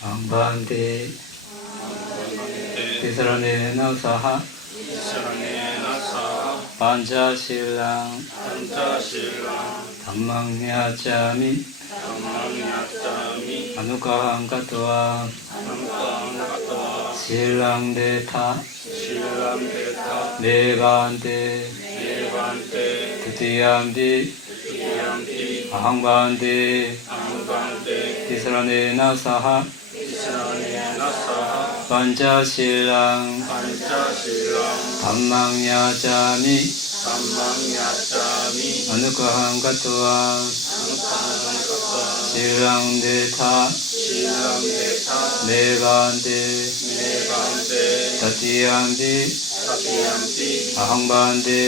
Ambante Tisranena saha Panchasilang Dhammang nyacami Anukahang katva Silang deta Devante Tutiyamdi Ahangbante Tisranena saha Panchasilang Dhammang nyacami Anukahang katva Silang deta Devante Tatiyamdi Ahangbante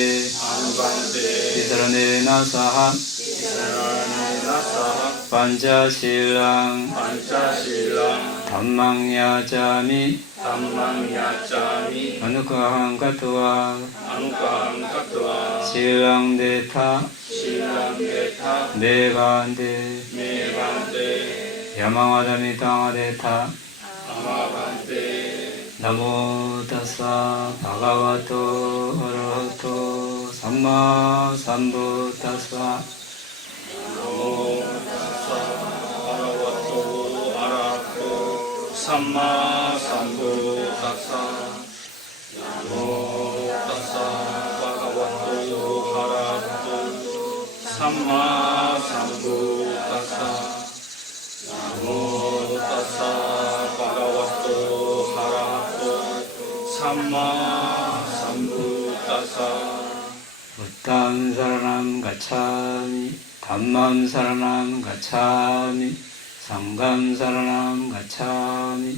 Tisranena saha Panchasilang Dhammang nyacami Anukahang katva Silang deta Devante Yamavadami tangadeta Namo tassa bhagavato arahato samma sambuddhassa Namo tassa bhagavato arahato samma sambuddhassa. Namo tassa bhagavato arahato samma sambuddhassa. Namo tassa bhagavato arahato samma sambuddhassa. Buddham saranam gacchami Dhammam saranam gacchami Sangham saranam gacchami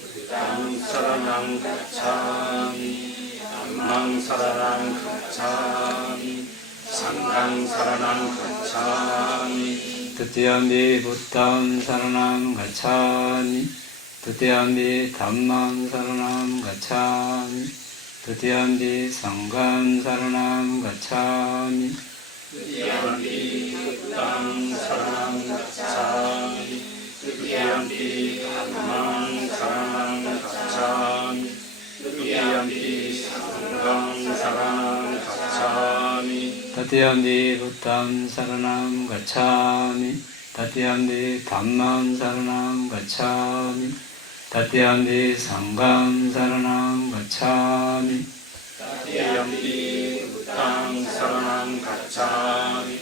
Buddham saranam gacchami Dhammam saranam gacchami Sangham saranam gacchami Tutiyambi Buddham saranam gacchami Tutiyambi Dhammam saranam gacchami Tutiyambi Sangham saranam gacchami Tutiyampi Buddham saranam gacchami Tutiyampi Dhammam saranam gacchami Tutiyampi Sangham saranam gacchami Tatiyambi Buddham saranam gacchami Tatiyambi Dhammam saranam gacchami Tatiyambi Sangham saranam gacchami Tatiyampi Buddham saranam gacchami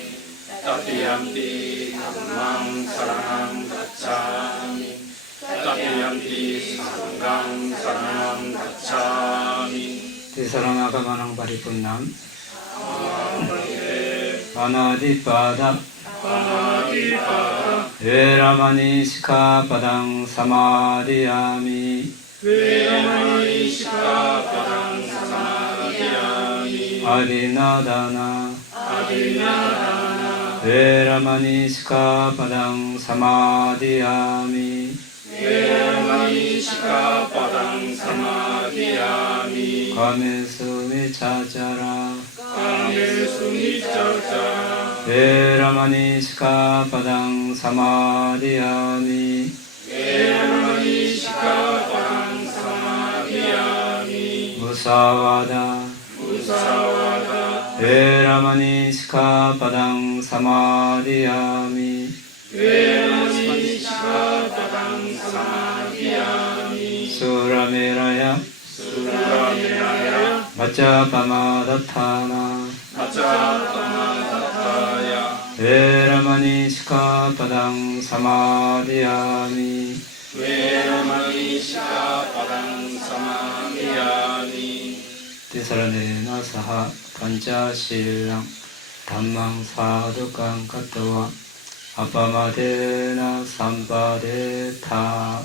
Tatiyampi Dhammam saranam gacchami Tatiyampi Sangham saranam gacchami. Tisaranagamana paripurnam Anadipada Veramani Sikkhapadang Samadhiyami Veramani Sikkhapadang samadhiyami. Adinadana Adinadana. Veramani Sikkhapadang Samadhiyami Veramani Sikkhapadang samadhiyami. Kamesu Miccācara Kamesu miccācara. Veramani Sikkhapadang Samadhiyami Veramani Sikkhapadang samadhiyami. Musavada Musavada. Veramani Sikkhapadang Samadhiyami Veramani Sikkhapadang samadhiyami. Surameraya Surameraya. Maccapamadatthana Maccapamadatthaya. Veramani Sikkhapadang Samadhiyami Veramani Sikkhapadang samadhiyami. Tisarana saha Panchasilang Dhammang sadhukang katva Apamadena sampadeta.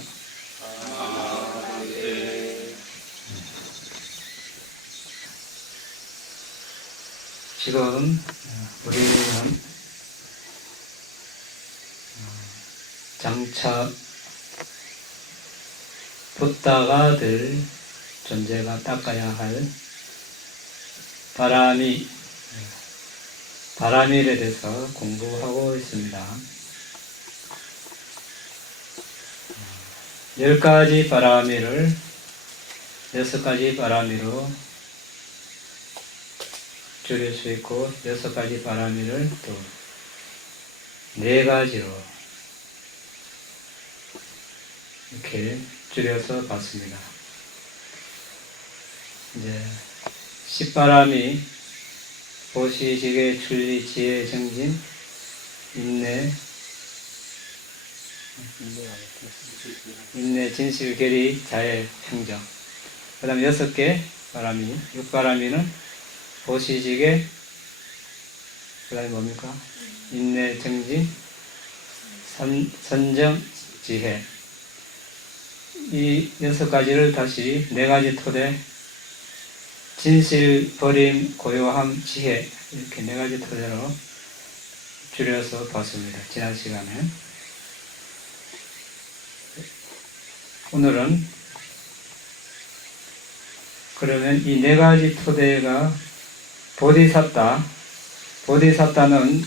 지금 우리는 장차 붓다가 될 존재가 닦아야 할 바람일에 대해서 공부하고 있습니다. 10가지 바라미를 6가지 바라미로 줄일 수 있고 6가지 바라미를 또 4가지로 이렇게 줄여서 봤습니다. 이제 10바람이 보시, 지계, 출리, 지혜, 정진, 인내, 진실, 계리, 자애, 평정. 그 다음에 6개 바람이, 6바람이는 보시, 지계, 그 다음에 뭡니까? 인내, 정진, 선정, 지혜. 이 6가지를 다시 4가지 토대, 진실, 버림, 고요함, 지혜, 이렇게 4가지 토대로 줄여서 봤습니다. 지난 시간에. 오늘은 그러면 이 4가지 토대가 보디사타는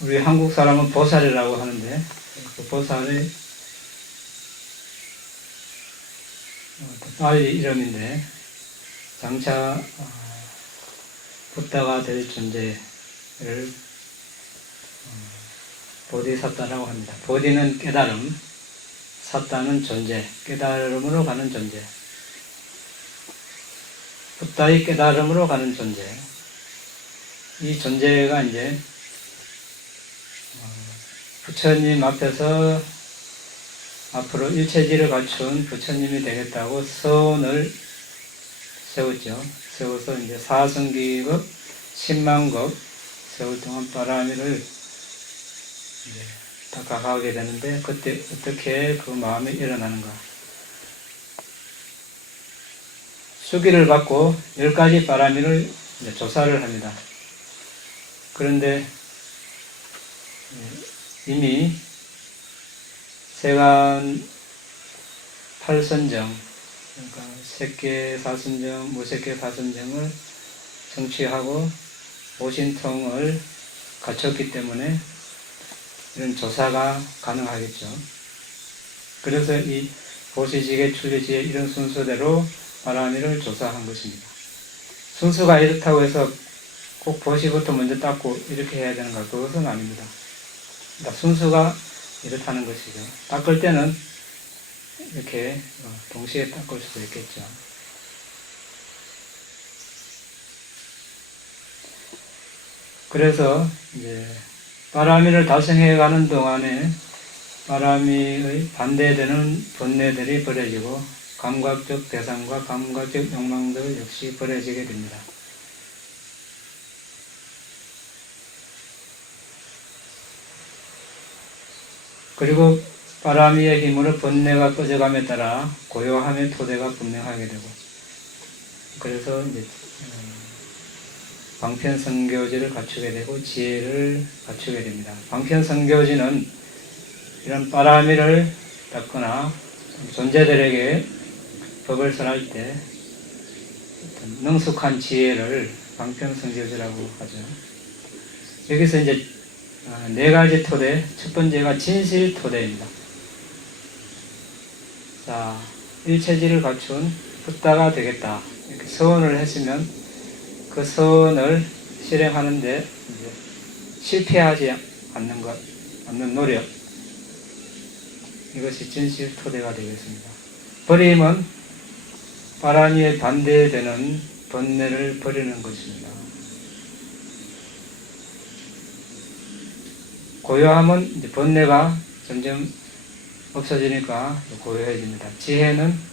우리 한국 사람은 보살이라고 하는데 그 보살의 빨리 이름인데 장차 붓다가 될 존재를 보디사타라고 합니다. 보디는 깨달음, 사타는 존재, 깨달음으로 가는 존재. 붓다의 깨달음으로 가는 존재. 이 존재가 이제 부처님 앞에서 앞으로 일체지를 갖춘 부처님이 되겠다고 서원을 세웠죠. 세워서 이제 사성기급, 10만급 세월 동안 바라미를 이제 닦아가게 되는데 그때 어떻게 그 마음이 일어나는가. 수기를 받고 10가지 바라미를 이제 조사를 합니다. 그런데 이미 세간 8선정, 그러니까 색계 4선정, 무색계 4선정을 성취하고 오신통을 갖췄기 때문에 이런 조사가 가능하겠죠. 그래서 이 보시지계, 출리지계 이런 순서대로 바라미를 조사한 것입니다. 순서가 이렇다고 해서 꼭 보시부터 먼저 닦고 이렇게 해야 되는가? 그것은 아닙니다. 그러니까 순서가 이렇다는 것이죠. 닦을 때는 이렇게 동시에 닦을 수도 있겠죠. 그래서 이제 바라미를 달성해 가는 동안에 바라미의 반대되는 번뇌들이 버려지고 감각적 대상과 감각적 욕망들 역시 버려지게 됩니다. 그리고 바라미의 힘으로 번뇌가 꺼져감에 따라 고요함의 토대가 분명하게 되고, 그래서 이제 방편성교지를 갖추게 되고 지혜를 갖추게 됩니다. 방편성교지는 이런 바라미를 닦거나 존재들에게 법을 설할 때 능숙한 지혜를 방편성교지라고 하죠. 여기서 이제 4가지 토대, 첫 번째가 진실 토대입니다. 자, 일체지를 갖춘 붓다가 되겠다. 이렇게 서원을 했으면 그 서원을 실행하는데 이제 실패하지 않는 노력. 이것이 진실 토대가 되겠습니다. 버림은 바라미에 반대되는 번뇌를 버리는 것입니다. 고요함은 이제 번뇌가 점점 없어지니까 고요해집니다. 지혜는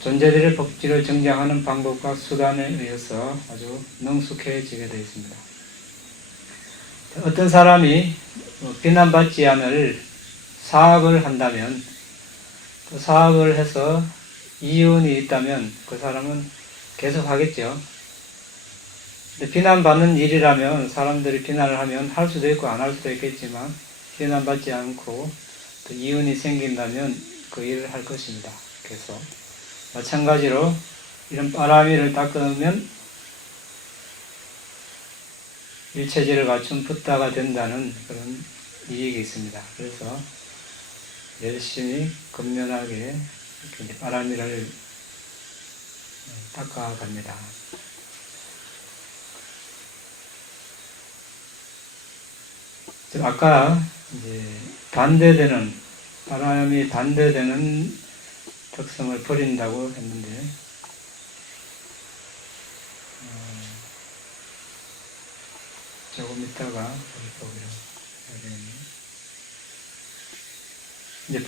존재들의 법지를 정장하는 방법과 수단에 의해서 아주 능숙해지게 되어 있습니다. 어떤 사람이 비난받지 않을 사업을 한다면, 또 사업을 해서 이윤이 있다면 그 사람은 계속 하겠죠. 비난받는 일이라면 사람들이 비난을 하면 할 수도 있고 안 할 수도 있겠지만 비난받지 않고 또 이윤이 생긴다면 그 일을 할 것입니다. 그래서 마찬가지로 이런 바라미를 닦으면 일체지를 갖춘 붓다가 된다는 그런 이익이 있습니다. 그래서 열심히 근면하게 이렇게 이제 바람이를 닦아갑니다. 아까 이제 바람이 반대되는 특성을 버린다고 했는데, 조금 있다가 보기로 해야 되겠네요. 이제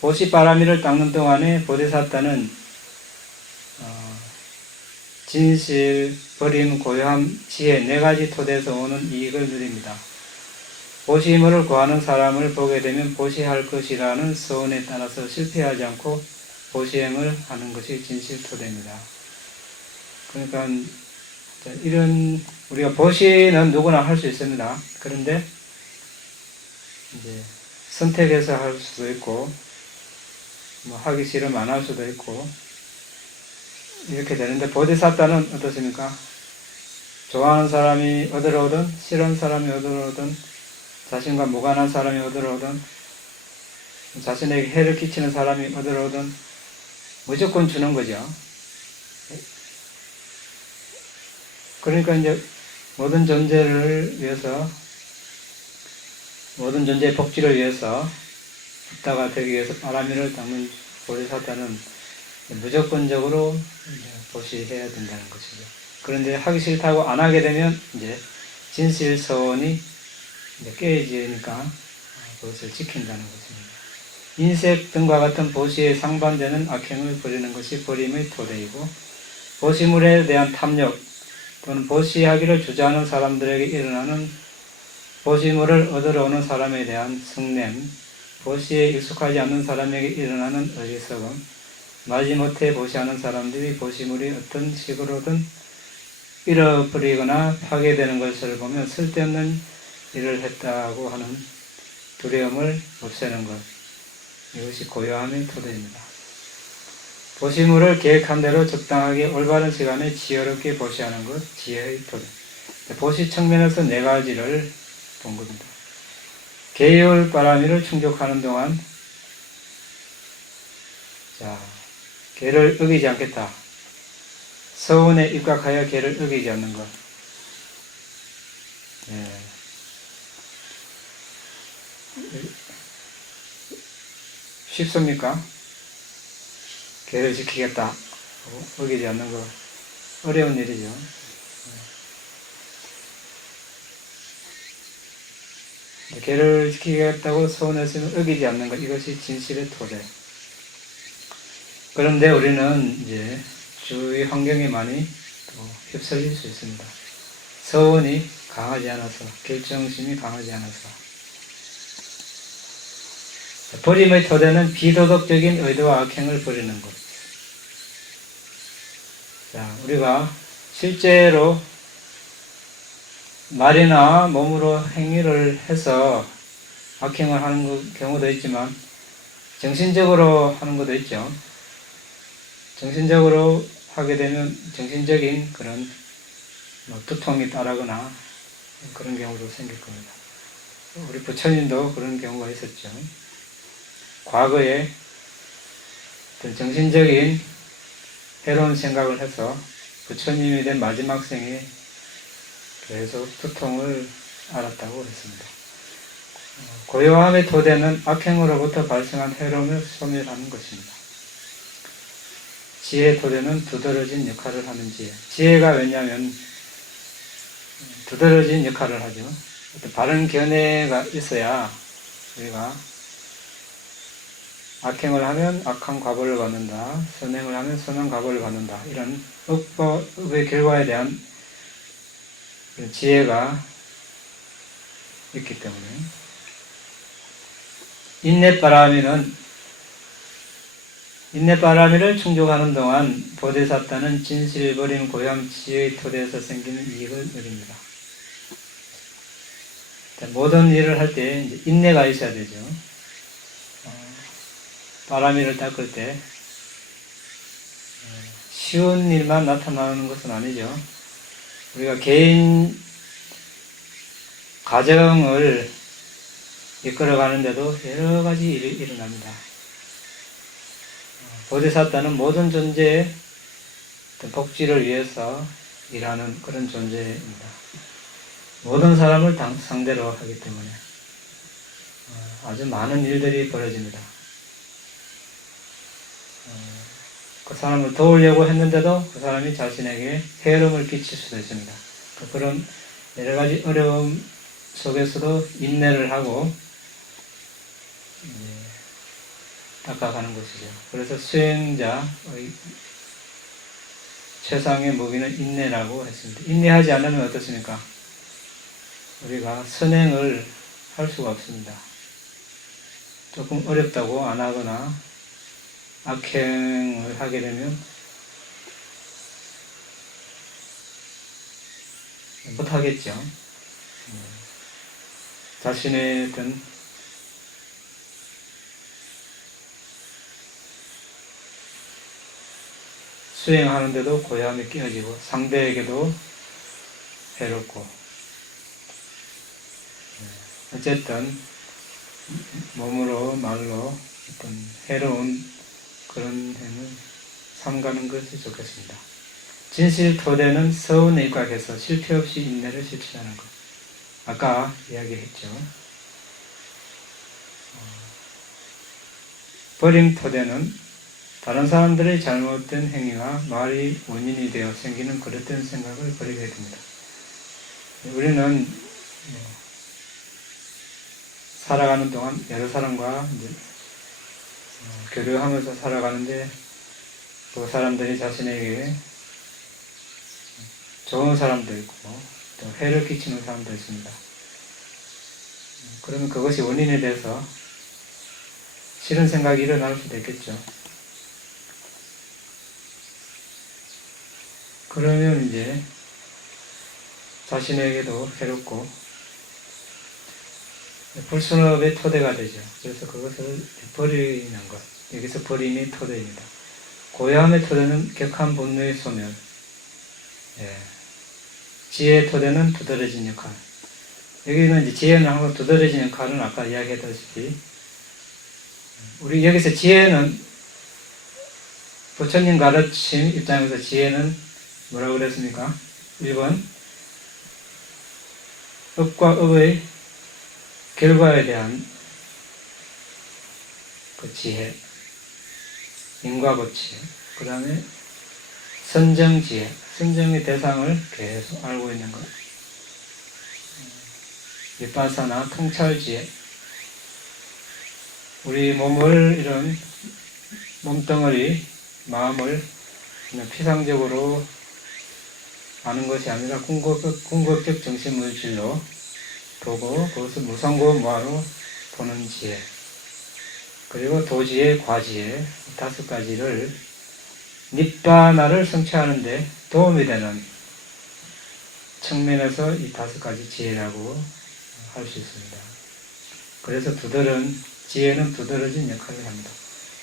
보시바라미를 닦는 동안에 보디사타는 진실, 버림, 고요함, 지혜 네 가지 토대에서 오는 이익을 누립니다. 보시힘을 구하는 사람을 보게 되면 보시할 것이라는 서원에 따라서 실패하지 않고 보시행을 하는 것이 진실 토대입니다. 그러니까 이런 우리가 보시는 누구나 할 수 있습니다. 그런데 이제 선택해서 할 수도 있고, 뭐 하기 싫으면 안 할 수도 있고 이렇게 되는데, 보디사타는 어떻습니까? 좋아하는 사람이 얻으러 오든 싫어하는 사람이 얻으러 오든 자신과 무관한 사람이 얻으러 오든 자신에게 해를 끼치는 사람이 얻으러 오든 무조건 주는 거죠. 그러니까 이제 모든 존재를 위해서, 모든 존재의 복지를 위해서, 부다가 되기 위해서 바라미를 닦는 보디사타는 무조건적으로 보시해야 된다는 것이죠. 그런데 하기 싫다고 안 하게 되면 이제 진실서원이 깨지니까 그것을 지킨다는 것입니다. 인색 등과 같은 보시에 상반되는 악행을 버리는 것이 버림의 토대이고, 보시물에 대한 탐욕 또는 보시하기를 주저하는 사람들에게 일어나는 보시물을 얻으러 오는 사람에 대한 성냄, 보시에 익숙하지 않는 사람에게 일어나는 어리석음, 마지못해 보시하는 사람들이 보시물이 어떤 식으로든 잃어버리거나 파괴되는 것을 보면 쓸데없는 일을 했다고 하는 두려움을 없애는 것, 이것이 고요함의 토대입니다. 보시물을 계획한 대로 적당하게 올바른 시간에 지혜롭게 보시하는 것, 지혜의 토대. 보시 측면에서 네 가지를 본 겁니다. 계율 바라미를 충족하는 동안, 계를 어기지 않겠다. 서원에 입각하여 계를 어기지 않는 것. 쉽습니까? 계를 지키겠다. 어기지 않는 것. 어려운 일이죠. 계를 지키겠다고 서원했으면 어기지 않는 것. 이것이 진실의 토대. 그런데 우리는 이제 주위 환경에 많이 또 휩쓸릴 수 있습니다. 서원이 강하지 않아서, 결정심이 강하지 않아서. 버림의 토대는 비도덕적인 의도와 악행을 버리는 것. 우리가 실제로 말이나 몸으로 행위를 해서 악행을 하는 경우도 있지만 정신적으로 하는 것도 있죠. 정신적으로 하게 되면 정신적인 그런 두통이 따르거나 그런 경우도 생길 겁니다. 우리 부처님도 그런 경우가 있었죠. 과거에 어떤 정신적인 해로운 생각을 해서 부처님이 된 마지막 생에 계속 두통을 앓았다고 했습니다. 고요함의 토대는 악행으로부터 발생한 해로움을 소멸하는 것입니다. 지혜의 토대는 두드러진 역할을 하는 지혜. 지혜가 왜냐하면 두드러진 역할을 하죠. 어떤 바른 견해가 있어야 우리가 악행을 하면 악한 과보를 받는다, 선행을 하면 선한 과보를 받는다, 이런 업의 결과에 대한 지혜가 있기 때문에. 인내바라미를 충족하는 동안 보디사타는 진실, 버림, 고요함, 지혜의 토대에서 생기는 이익을 누립니다. 모든 일을 할 때 인내가 있어야 되죠. 바라미를 닦을 때 쉬운 일만 나타나는 것은 아니죠. 우리가 개인 가정을 이끌어가는데도 여러 가지 일이 일어납니다. 보디사타는 모든 존재의 어떤 복지를 위해서 일하는 그런 존재입니다. 모든 사람을 상대로 하기 때문에 아주 많은 일들이 벌어집니다. 그 사람을 도우려고 했는데도 그 사람이 자신에게 해로움을 끼칠 수도 있습니다. 그런 여러 가지 어려움 속에서도 인내를 하고 닦아가는 것이죠. 그래서 수행자의 최상의 무기는 인내라고 했습니다. 인내하지 않으면 어떻습니까? 우리가 선행을 할 수가 없습니다. 조금 어렵다고 안 하거나 악행을 하게 되면 못하겠죠. 자신의 어떤 수행하는데도 고야함이 끼어지고 상대에게도 해롭고 어쨌든 몸으로 말로 어떤 해로운 그런 행을 삼가는 것이 좋겠습니다. 진실토대는 서운에 입각해서 실패 없이 인내를 실천하는 것. 아까 이야기했죠. 버림토대는 다른 사람들의 잘못된 행위가 말이 원인이 되어 생기는 그릇된 생각을 버리게 됩니다. 우리는 살아가는 동안 여러 사람과 교류하면서 살아가는데 그 사람들이 자신에게 좋은 사람도 있고 또 해를 끼치는 사람도 있습니다. 그러면 그것이 원인이 돼서 싫은 생각이 일어날 수도 있겠죠. 그러면 이제 자신에게도 해롭고 불순업의 토대가 되죠. 그래서 그것을 버리는 것. 여기서 버림이 토대입니다. 고야함의 토대는 격한 분노의 소멸. 지혜의 토대는 두드러진 역할. 여기는 이제 지혜는 항상 두드러진 역할은 아까 이야기했다시피 우리 여기서 지혜는 부처님 가르침 입장에서 지혜는 뭐라고 그랬습니까? 1번 업과 업의 결과에 대한 그 지혜, 인과고치, 그 다음에 선정지혜, 선정의 대상을 계속 알고 있는 것, 비파사나 통찰지혜, 우리 몸을 이런 몸덩어리, 마음을 그냥 피상적으로 아는 것이 아니라 궁극적 정신물질로 보고 그것을 무상고 무아로 보는 지혜, 그리고 도지혜, 과지혜 5가지를 닛바나를 성취하는 데 도움이 되는 측면에서 이 5가지 지혜라고 할 수 있습니다. 그래서 지혜는 두드러진 역할을 합니다.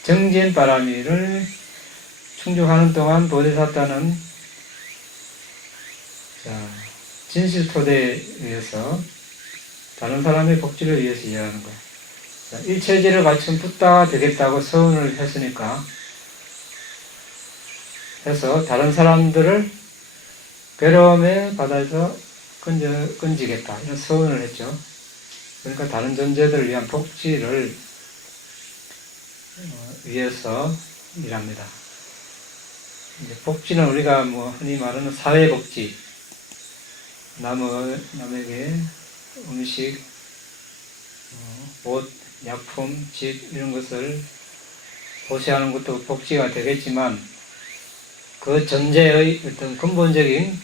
정진바라미를 충족하는 동안 보디사타는 진실토대에 의해서 다른 사람의 복지를 위해서 일하는 거예요. 일체질을 갖춘 붓다가 되겠다고 서운을 했으니까 해서 다른 사람들을 괴로움의 바다에서 건지겠다 이런 서운을 했죠. 그러니까 다른 존재들을 위한 복지를 위해서 일합니다. 이제 복지는 우리가 흔히 말하는 사회복지, 남에게 음식, 옷, 약품, 집 이런 것을 보시하는 것도 복지가 되겠지만 그 전제의 어떤 근본적인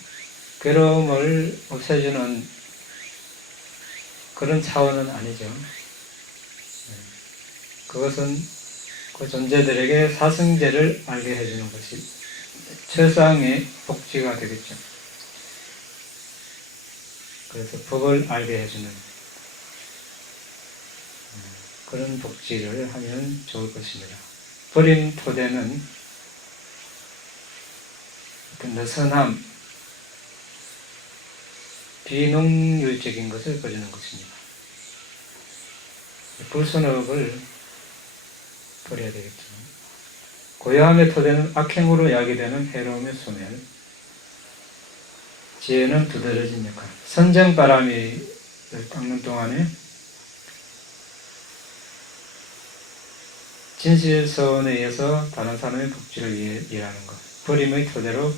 괴로움을 없애주는 그런 차원은 아니죠. 그것은 그 존재들에게 사승제를 알게 해주는 것이 최상의 복지가 되겠죠. 그래서 법을 알게 해주는 그런 복지를 하면 좋을 것입니다. 버림 토대는 어떤 느슨함, 비농율적인 것을 버리는 것입니다. 불순업을 버려야 되겠죠. 고요함의 토대는 악행으로 야기되는 해로움의 소멸, 지혜는 두드러진 역할. 선정바람이를 닦는 동안에 진실서원에 의해서 다른 사람의 복지를 위해 일하는 것. 버림의 토대로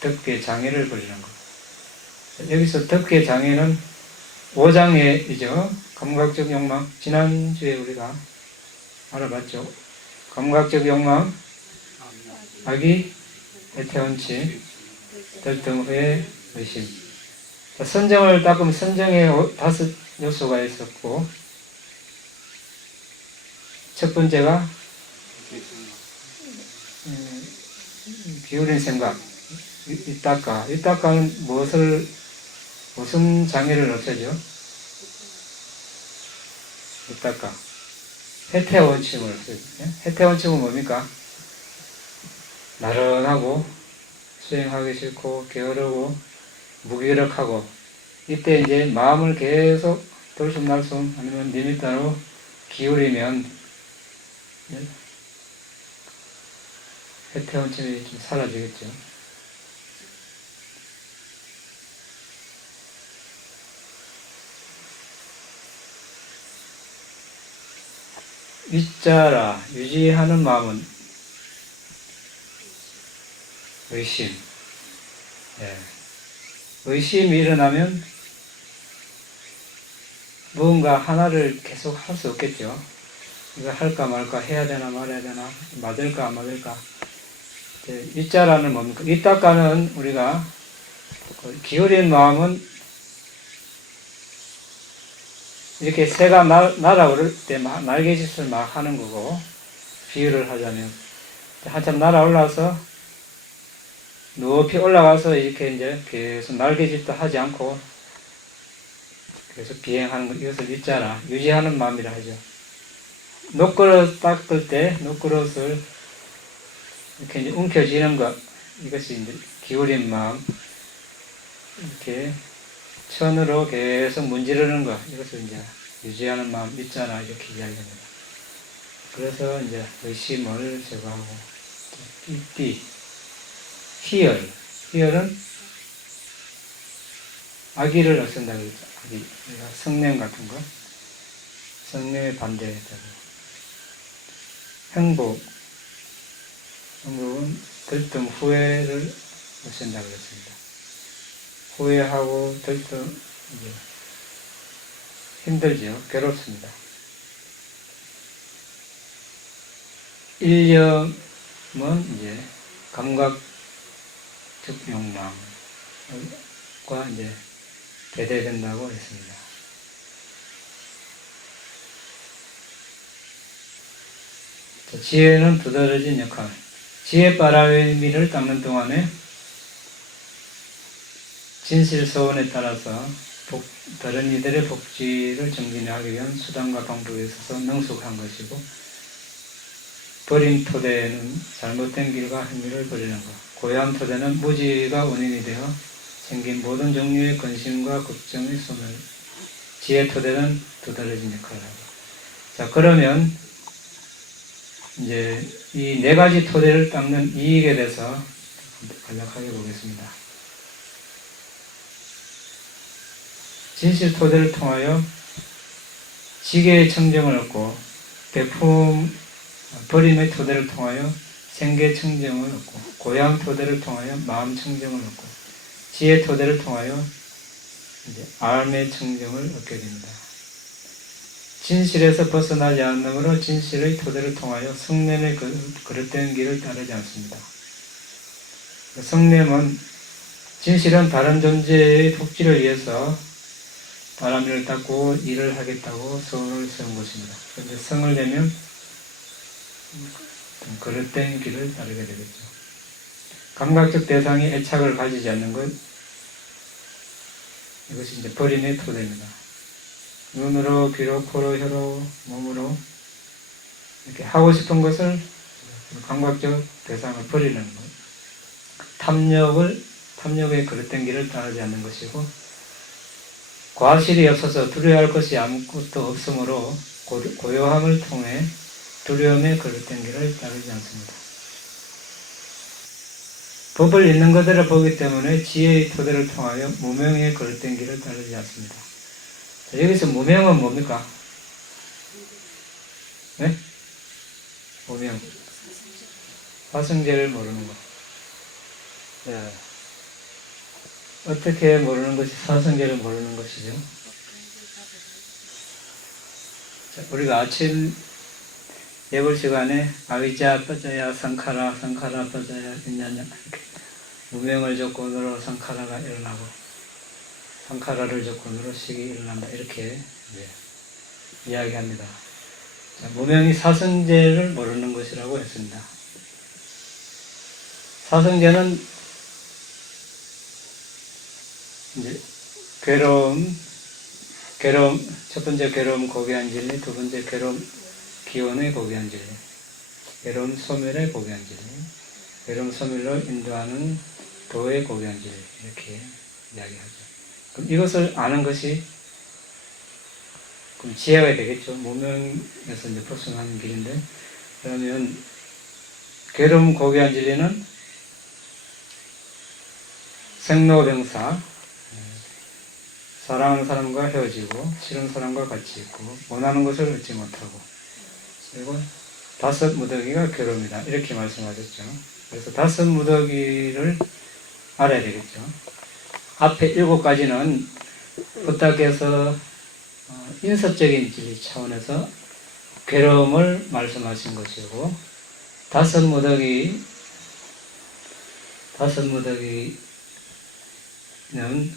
덕계 장애를 버리는 것. 여기서 덕계 장애는 5장애이죠. 감각적 욕망. 지난주에 우리가 알아봤죠. 감각적 욕망, 악의, 해태원칙, 들등후회, 의심. 선정을 닦으면 선정에 5 요소가 있었고, 첫 번째가 기울인 생각, 이닦아는 무슨 장애를 없애죠? 이닦아. 해태원칙을 없애죠. 해태원칙은 뭡니까? 나른하고 수행하기 싫고 게으르고 무기력하고, 이때 이제 마음을 계속 들숨날숨 아니면 니밋따로 기울이면 해태원칙이 좀 사라지겠죠. 위자라, 유지하는 마음은 의심. 의심이 일어나면 무언가 하나를 계속 할 수 없겠죠. 이거 할까 말까, 해야 되나 말아야 되나, 맞을까 안 맞을까. 위자라는 뭡니까? 이따가는 우리가 기울인 마음은 이렇게 새가 날아오를 때 막 날개짓을 막 하는 거고, 비유를 하자면 한참 날아올라서 높이 올라가서 이렇게 이제 계속 날개짓도 하지 않고 계속 비행하는 것, 이것을 위자라, 유지하는 마음이라 하죠. 녹그릇 닦을 때 녹그릇을 이렇게 이제 움켜쥐는 것, 이것이 이제 기울인 마음, 이렇게 천으로 계속 문지르는 것, 이것을 이제 유지하는 마음, 있잖아, 이렇게 이야기합니다. 그래서 이제 의심을 제거하고, 희열은 악의를 없앤다 그랬죠. 악의, 성냄 같은 거, 성냄에 반대했다고. 행복은 들뜸 후회를 없앤다 그랬습니다. 후회하고 들뜸 이제 힘들죠. 괴롭습니다. 일념은 이제 감각적 욕망과 이제 배대된다고 했습니다. 지혜는 두드러진 역할. 지혜 바라미를 닦는 동안에 진실서원에 따라서 다른 이들의 복지를 정진하기 위한 수단과 방법에 있어서 능숙한 것이고, 버린 토대는 잘못된 길과 행위를 버리는 것, 고요한 토대는 무지가 원인이 되어 생긴 모든 종류의 근심과 걱정의 소멸, 지혜 토대는 두드러진 역할을 하고. 자, 그러면 이제 이 4가지 토대를 닦는 이익에 대해서 간략하게 보겠습니다. 진실 토대를 통하여 지계의 청정을 얻고, 버림의 토대를 통하여 생계 청정을 얻고, 고향 토대를 통하여 마음 청정을 얻고, 지혜 토대를 통하여 이제 알의 청정을 얻게 됩니다. 진실에서 벗어나지 않으므로 진실의 토대를 통하여 성냄의 그릇된 길을 따르지 않습니다. 성냄은, 진실은 다른 존재의 복지를 위해서 바람을 닦고 일을 하겠다고 성을 세운 것입니다. 그런데 성을 내면 그릇된 길을 따르게 되겠죠. 감각적 대상에 애착을 가지지 않는 것, 이것이 이제 버림의 토대입니다. 눈으로, 귀로, 코로, 혀로, 몸으로 이렇게 하고 싶은 것을, 감각적 대상을 버리는 것. 탐욕의 그릇된 길을 따르지 않는 것이고, 과실이 없어서 두려워할 것이 아무것도 없으므로 고요함을 통해 두려움에 걸었던 길을 따르지 않습니다. 법을 있는 그대로 보기 때문에 지혜의 토대를 통하여 무명에 걸었던 길을 따르지 않습니다. 자, 여기서 무명은 뭡니까? 네? 무명. 사성제를 모르는 것. 네. 어떻게 모르는 것이 사성제를 모르는 것이죠? 자, 우리가 아침 예불 시간에 아위자 빠져야 상카라 빠져야 있냐냐 이렇게 무명을 조건으로 상카라가 일어나고 상카라를 조건으로 식이 일어난다 이렇게 이야기합니다. 자, 무명이 사성제를 모르는 것이라고 했습니다. 사성제는 이제 괴로움, 첫 번째 괴로움 고귀한 진리, 두 번째 괴로움 기원의 고귀한 진리, 괴로움 소멸의 고귀한 진리, 괴로움 소멸로 인도하는 도의 고귀한 진리 이렇게 이야기하죠. 그럼 이것을 아는 것이 그럼 지혜가 되겠죠. 무명에서 이제 벗어나는 길인데 그러면 괴로움 고귀한 진리는 생로병사 사랑하는 사람과 헤어지고 싫은 사람과 같이 있고 원하는 것을 얻지 못하고 그리고 다섯 무더기가 괴로움이다 이렇게 말씀하셨죠. 그래서 다섯 무더기를 알아야 되겠죠. 앞에 7가지는 부탁해서 인섭적인 진리 차원에서 괴로움을 말씀하신 것이고 다섯 무더기는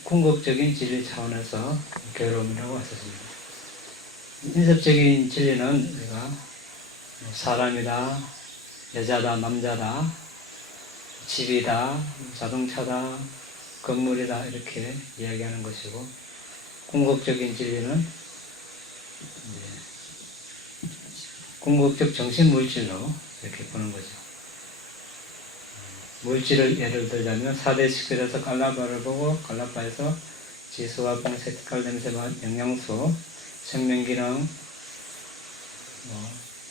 궁극적인 진리 차원에서 괴로움이라고 하셨습니다. 인섭적인 진리는 우리가 사람이다, 여자다, 남자다, 집이다, 자동차다, 건물이다 이렇게 이야기하는 것이고 궁극적인 진리는 궁극적 정신물질로 이렇게 보는 거죠. 물질을 예를 들자면 4대 식별에서 갈라파를 보고 갈라파에서 지수와 봉, 색깔, 냄새와 영양소, 생명기능,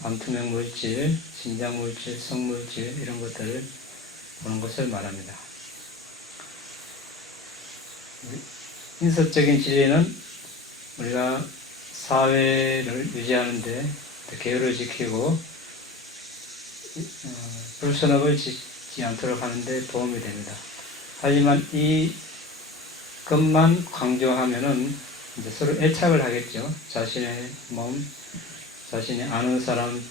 반투명 물질, 신장 물질, 성물질 이런 것들을 보는 것을 말합니다. 인섭적인 진리는 우리가 사회를 유지하는데 계율을 지키고 불선업을 짓지 않도록 하는데 도움이 됩니다. 하지만 이 것만 강조하면은 이제 서로 애착을 하겠죠. 자신의 몸, 자신이 아는 사람,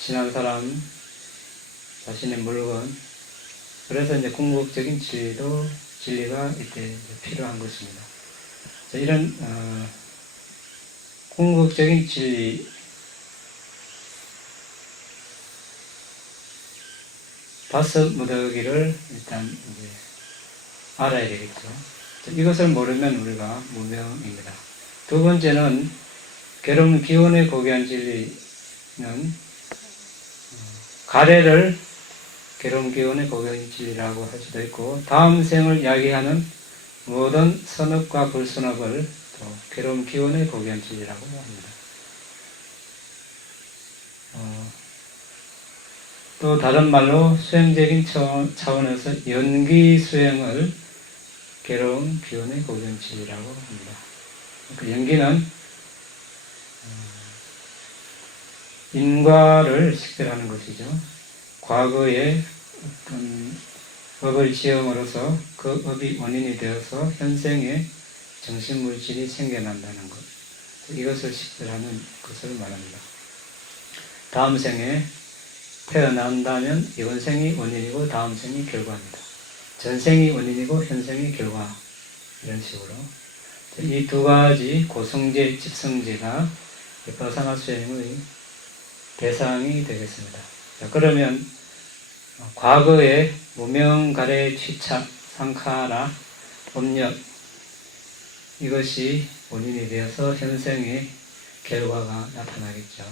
친한 사람, 자신의 물건. 그래서 이제 궁극적인 진리가 이때 필요한 것입니다. 이런 궁극적인 진리, 다섯 무더기를 일단 이제 알아야 되겠죠. 이것을 모르면 우리가 무명입니다. 두 번째는 괴로움 기원의 고귀한 진리는 가래를 괴로움 기원의 고귀한 진리라고 할 수도 있고 다음 생을 야기하는 모든 선업과 불선업을 또 괴로움 기원의 고귀한 진리라고 합니다. 또 다른 말로 수행적인 차원에서 연기 수행을 괴로움 기원의 고귀한 진리라고 합니다. 그 연기는 인과를 식별하는 것이죠. 과거에 어떤 업을 지음으로써 그 업이 원인이 되어서 현생에 정신물질이 생겨난다는 것. 이것을 식별하는 것을 말합니다. 다음 생에 태어난다면 이번 생이 원인이고 다음 생이 결과입니다. 전생이 원인이고 현생이 결과. 이런 식으로. 이 두 가지 고성제, 집성제가 비파사나 수행의 대상이 되겠습니다. 자, 그러면 과거의 무명, 가래, 취착, 상카라, 업력 이것이 원인이 되어서 현생의 결과가 나타나겠죠.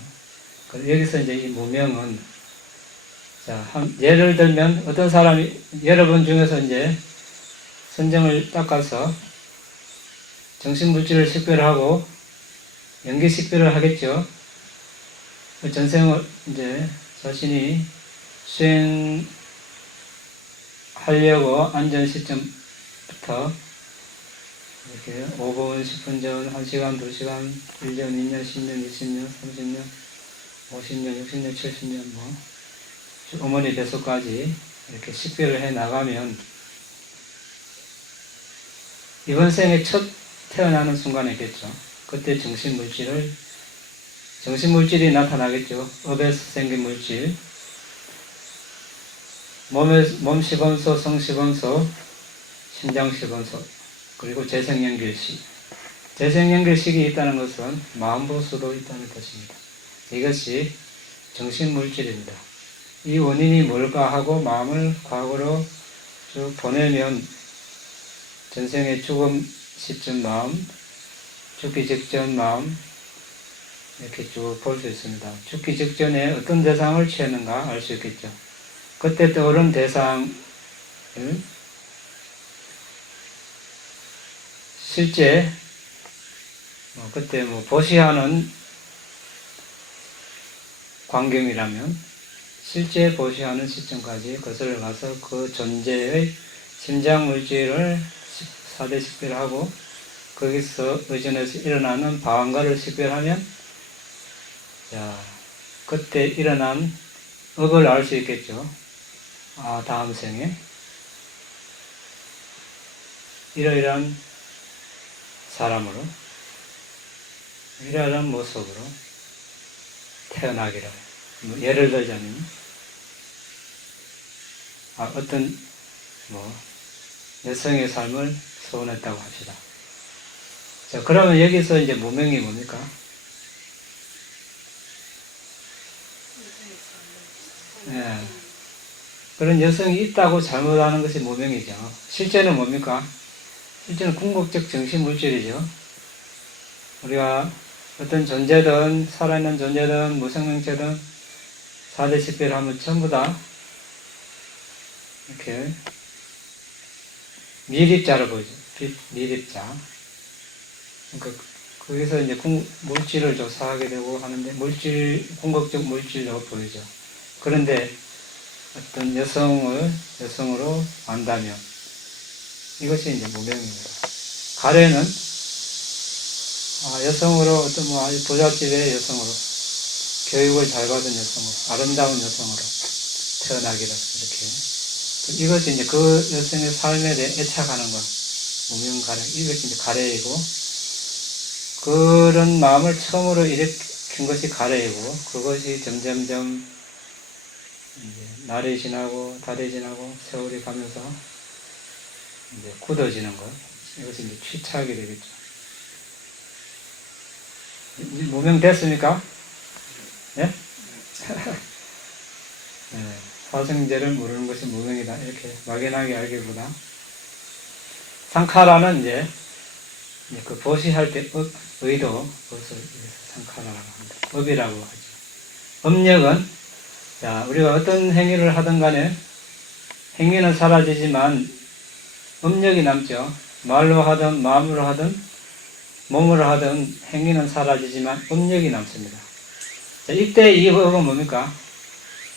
여기서 이제 이 무명은 자, 예를 들면 어떤 사람이 여러분 중에서 이제 선정을 닦아서 정신물질을 식별하고 연기 식별을 하겠죠. 전생을 이제 자신이 수행하려고 앉은 시점부터 이렇게 5분, 10분 전, 1시간, 2시간, 1년, 2년, 10년, 20년, 30년, 50년, 60년, 70년, 어머니 뱃속까지 이렇게 식별을 해 나가면 이번 생에 첫 태어나는 순간에 있겠죠. 그때 정신물질이 나타나겠죠. 업에서 생긴 물질, 몸 시범소, 성 시범소, 심장 시범소, 그리고 재생연결식. 재생연결식이 있다는 것은 마음보수도 있다는 뜻입니다. 이것이 정신물질입니다. 이 원인이 뭘까 하고 마음을 과거로 쭉 보내면 전생의 죽음 시점 마음, 죽기 직전 마음, 이렇게 쭉 볼 수 있습니다. 죽기 직전에 어떤 대상을 취했는가 알 수 있겠죠. 그때 떠오른 대상을 실제 그때 보시하는 광경이라면 실제 보시하는 시점까지 거슬러 가서 그 존재의 심장 물질을 4대 식별하고 거기서 의존해서 일어나는 방황가를 식별하면 그때 일어난 업을 알 수 있겠죠. 다음 생에 이러이러한 사람으로 이러이러한 모습으로 태어나기를 예를 들자면 어떤 여성의 삶을 소원했다고 합시다. 자, 그러면 여기서 이제 무명이 뭡니까? 예. 그런 여성이 있다고 잘못하는 것이 무명이죠. 실제는 뭡니까? 실제는 궁극적 정신물질이죠. 우리가 어떤 존재든 살아있는 존재든 무생명체든 4대 식별을 하면 전부 다 이렇게 미립자로 보이죠. 미립자. 그러니까 거기서 이제 물질을 조사하게 되고 하는데 궁극적 물질로 보이죠. 그런데 어떤 여성으로 안다면 이것이 이제 무명입니다. 가래는 여성으로 어떤 아주 부잣집의 여성으로 교육을 잘 받은 여성으로 아름다운 여성으로 태어나기를 이렇게 이것이 이제 그 여성의 삶에 대해 애착하는 것 무명가래 이것이 이제 가래이고 그런 마음을 처음으로 일으킨 것이 가래이고 그것이 점점점 이제 날이 지나고 달이 지나고 세월이 가면서 이제 굳어지는 것 이것이 이제 취착이 되겠죠. 무명 됐습니까? 예? 네, 사생제를 모르는 것이 무명이다 이렇게 막연하게 알기보다 상카라는 이제 그 보시할 때 의도 그것을 상카라라고 합니다. 업이라고 하죠. 업력은 우리가 어떤 행위를 하든 간에 행위는 사라지지만 업력이 남죠. 말로 하든 마음으로 하든 몸으로 하든 행위는 사라지지만 업력이 남습니다. 이때 이 업은 뭡니까?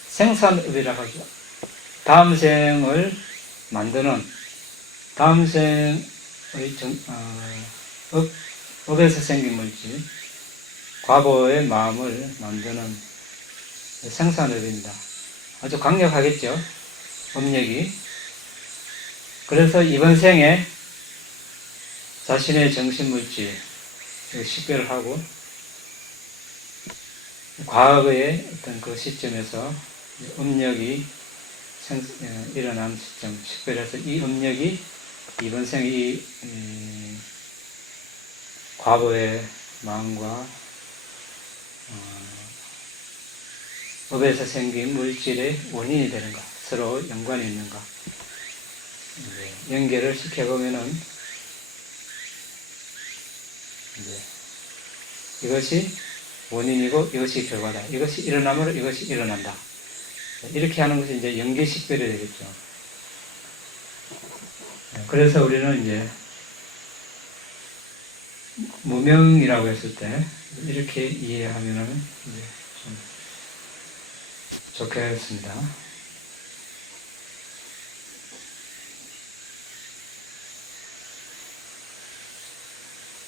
생산업이라고 하죠. 다음 생을 만드는 다음 생의 업에서 생긴 물질 과거의 마음을 만드는 생산업입니다. 아주 강력하겠죠. 업력이. 그래서 이번 생에 자신의 정신물질 식별을 하고 과거의 어떤 그 시점에서 업력이 일어난 시점 식별해서 이 업력이 이번 생에 이 과거의 마음과 업에서 생긴 물질의 원인이 되는가 서로 연관이 있는가 연결을 시켜보면은 이것이 원인이고 이것이 결과다. 이것이 일어나므로 이것이 일어난다. 이렇게 하는 것이 이제 연계식별이 되겠죠. 그래서 우리는 이제 무명이라고 했을 때 이렇게 이해하면 이제 좀 좋겠습니다.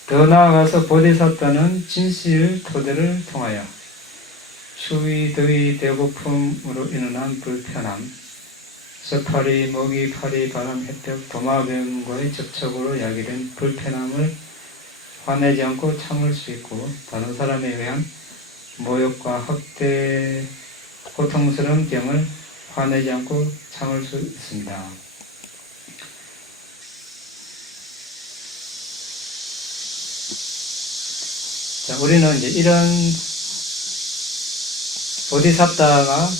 더 나아가서 보디사타는 진실 토대를 통하여 추위, 더위, 배고픔으로 인한 불편함, 쇠파리, 모기, 파리, 바람, 햇볕, 도마뱀과의 접촉으로 야기된 불편함을 화내지 않고 참을 수 있고, 다른 사람에 의한 모욕과 학대, 고통스러운 병을 화내지 않고 참을 수 있습니다. 자, 우리는 이제 이런 보디사타가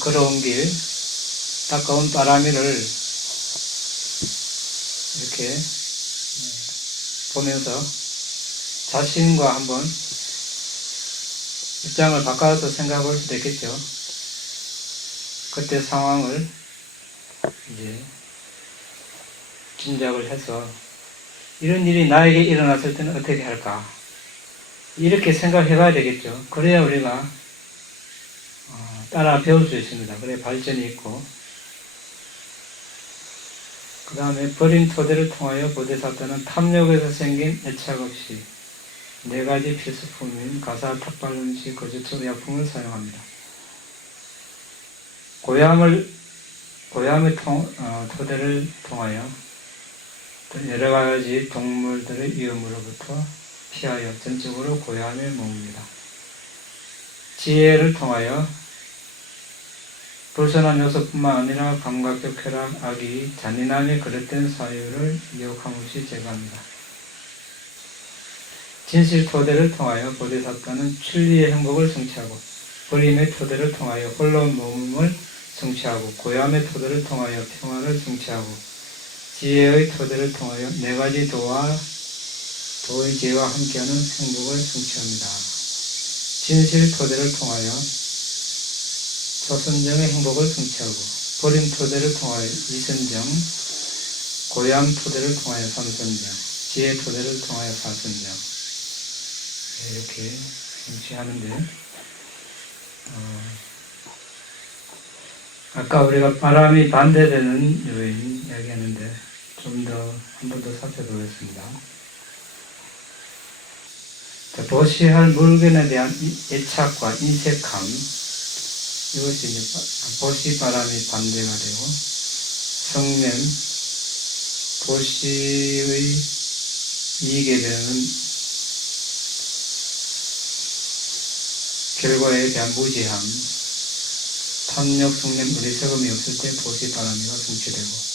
걸어온 길, 따가운 바람이를 이렇게 보면서 자신과 한번 입장을 바꿔서 생각해 볼 수도 있겠죠. 그때 상황을 이제 짐작을 해서 이런 일이 나에게 일어났을 때는 어떻게 할까? 이렇게 생각해 봐야 되겠죠. 그래야 우리가 따라 배울 수 있습니다. 그래야 발전이 있고, 그 다음에 버린 토대를 통하여 보디사타는 탐욕에서 생긴 애착 없이 4가지 필수품인 가사, 탁발, 음식, 거주처, 의약품을 사용합니다. 고향의 토대를 통하여 여러 가지 동물들의 위험으로부터 피하여 전적으로 고향에 머뭅니다. 지혜를 통하여 불선한 요소뿐만 아니라 감각적 쾌락, 악의, 잔인함에 그릇된 사유를 유혹함없이 제거합니다. 진실 토대를 통하여 보디사타는 진리의 행복을 성취하고, 버림의 토대를 통하여 홀로 머금을 성취하고, 고향의 토대를 통하여 평화를 성취하고, 지혜의 토대를 통하여 4가지 도의 지혜와 함께하는 행복을 성취합니다. 진실 토대를 통하여 초선정의 행복을 성취하고, 버림 토대를 통하여 이선정, 고향 토대를 통하여 삼선정, 지혜 토대를 통하여 사선정, 이렇게 성취하는데, 아까 우리가 바람이 반대되는 요인 이야기했는데 좀 더 한 번 더 살펴보겠습니다. 보시할 물건에 대한 애착과 인색함, 이것이 이제 보시바람이 반대가 되고, 성냄, 보시의 이익에 대한 결과에 대한 무지함, 탐욕, 성냄, 어리석음이 없을 때 보시바람이가 성취되고,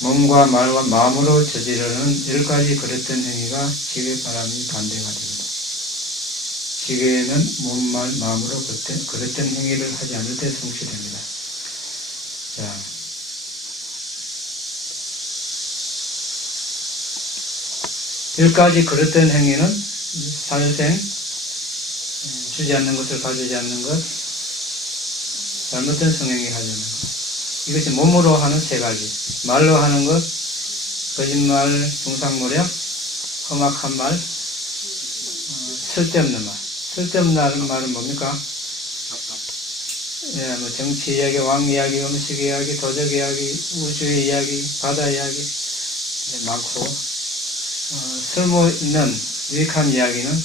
몸과 말과 마음으로 저지르는 10가지 그릇된 행위가 지게바람이 반대가 됩니다. 지게는 몸, 말, 마음으로 그릇된 행위를 하지 않을 때 성취됩니다. 자, 열 가지 그릇된 행위는 살생, 주지 않는 것을 가지지 않는 것, 잘못된 성행위 하지 않는 것. 이것이 몸으로 하는 3가지. 말로 하는 것, 거짓말, 중상모략, 험악한 말, 쓸데없는 말. 쓸데없는 말은 뭡니까? 예, 뭐 정치 이야기, 왕 이야기, 음식 이야기, 도적 이야기, 우주의 이야기, 바다 이야기 많고, 쓸모 있는 유익한 이야기는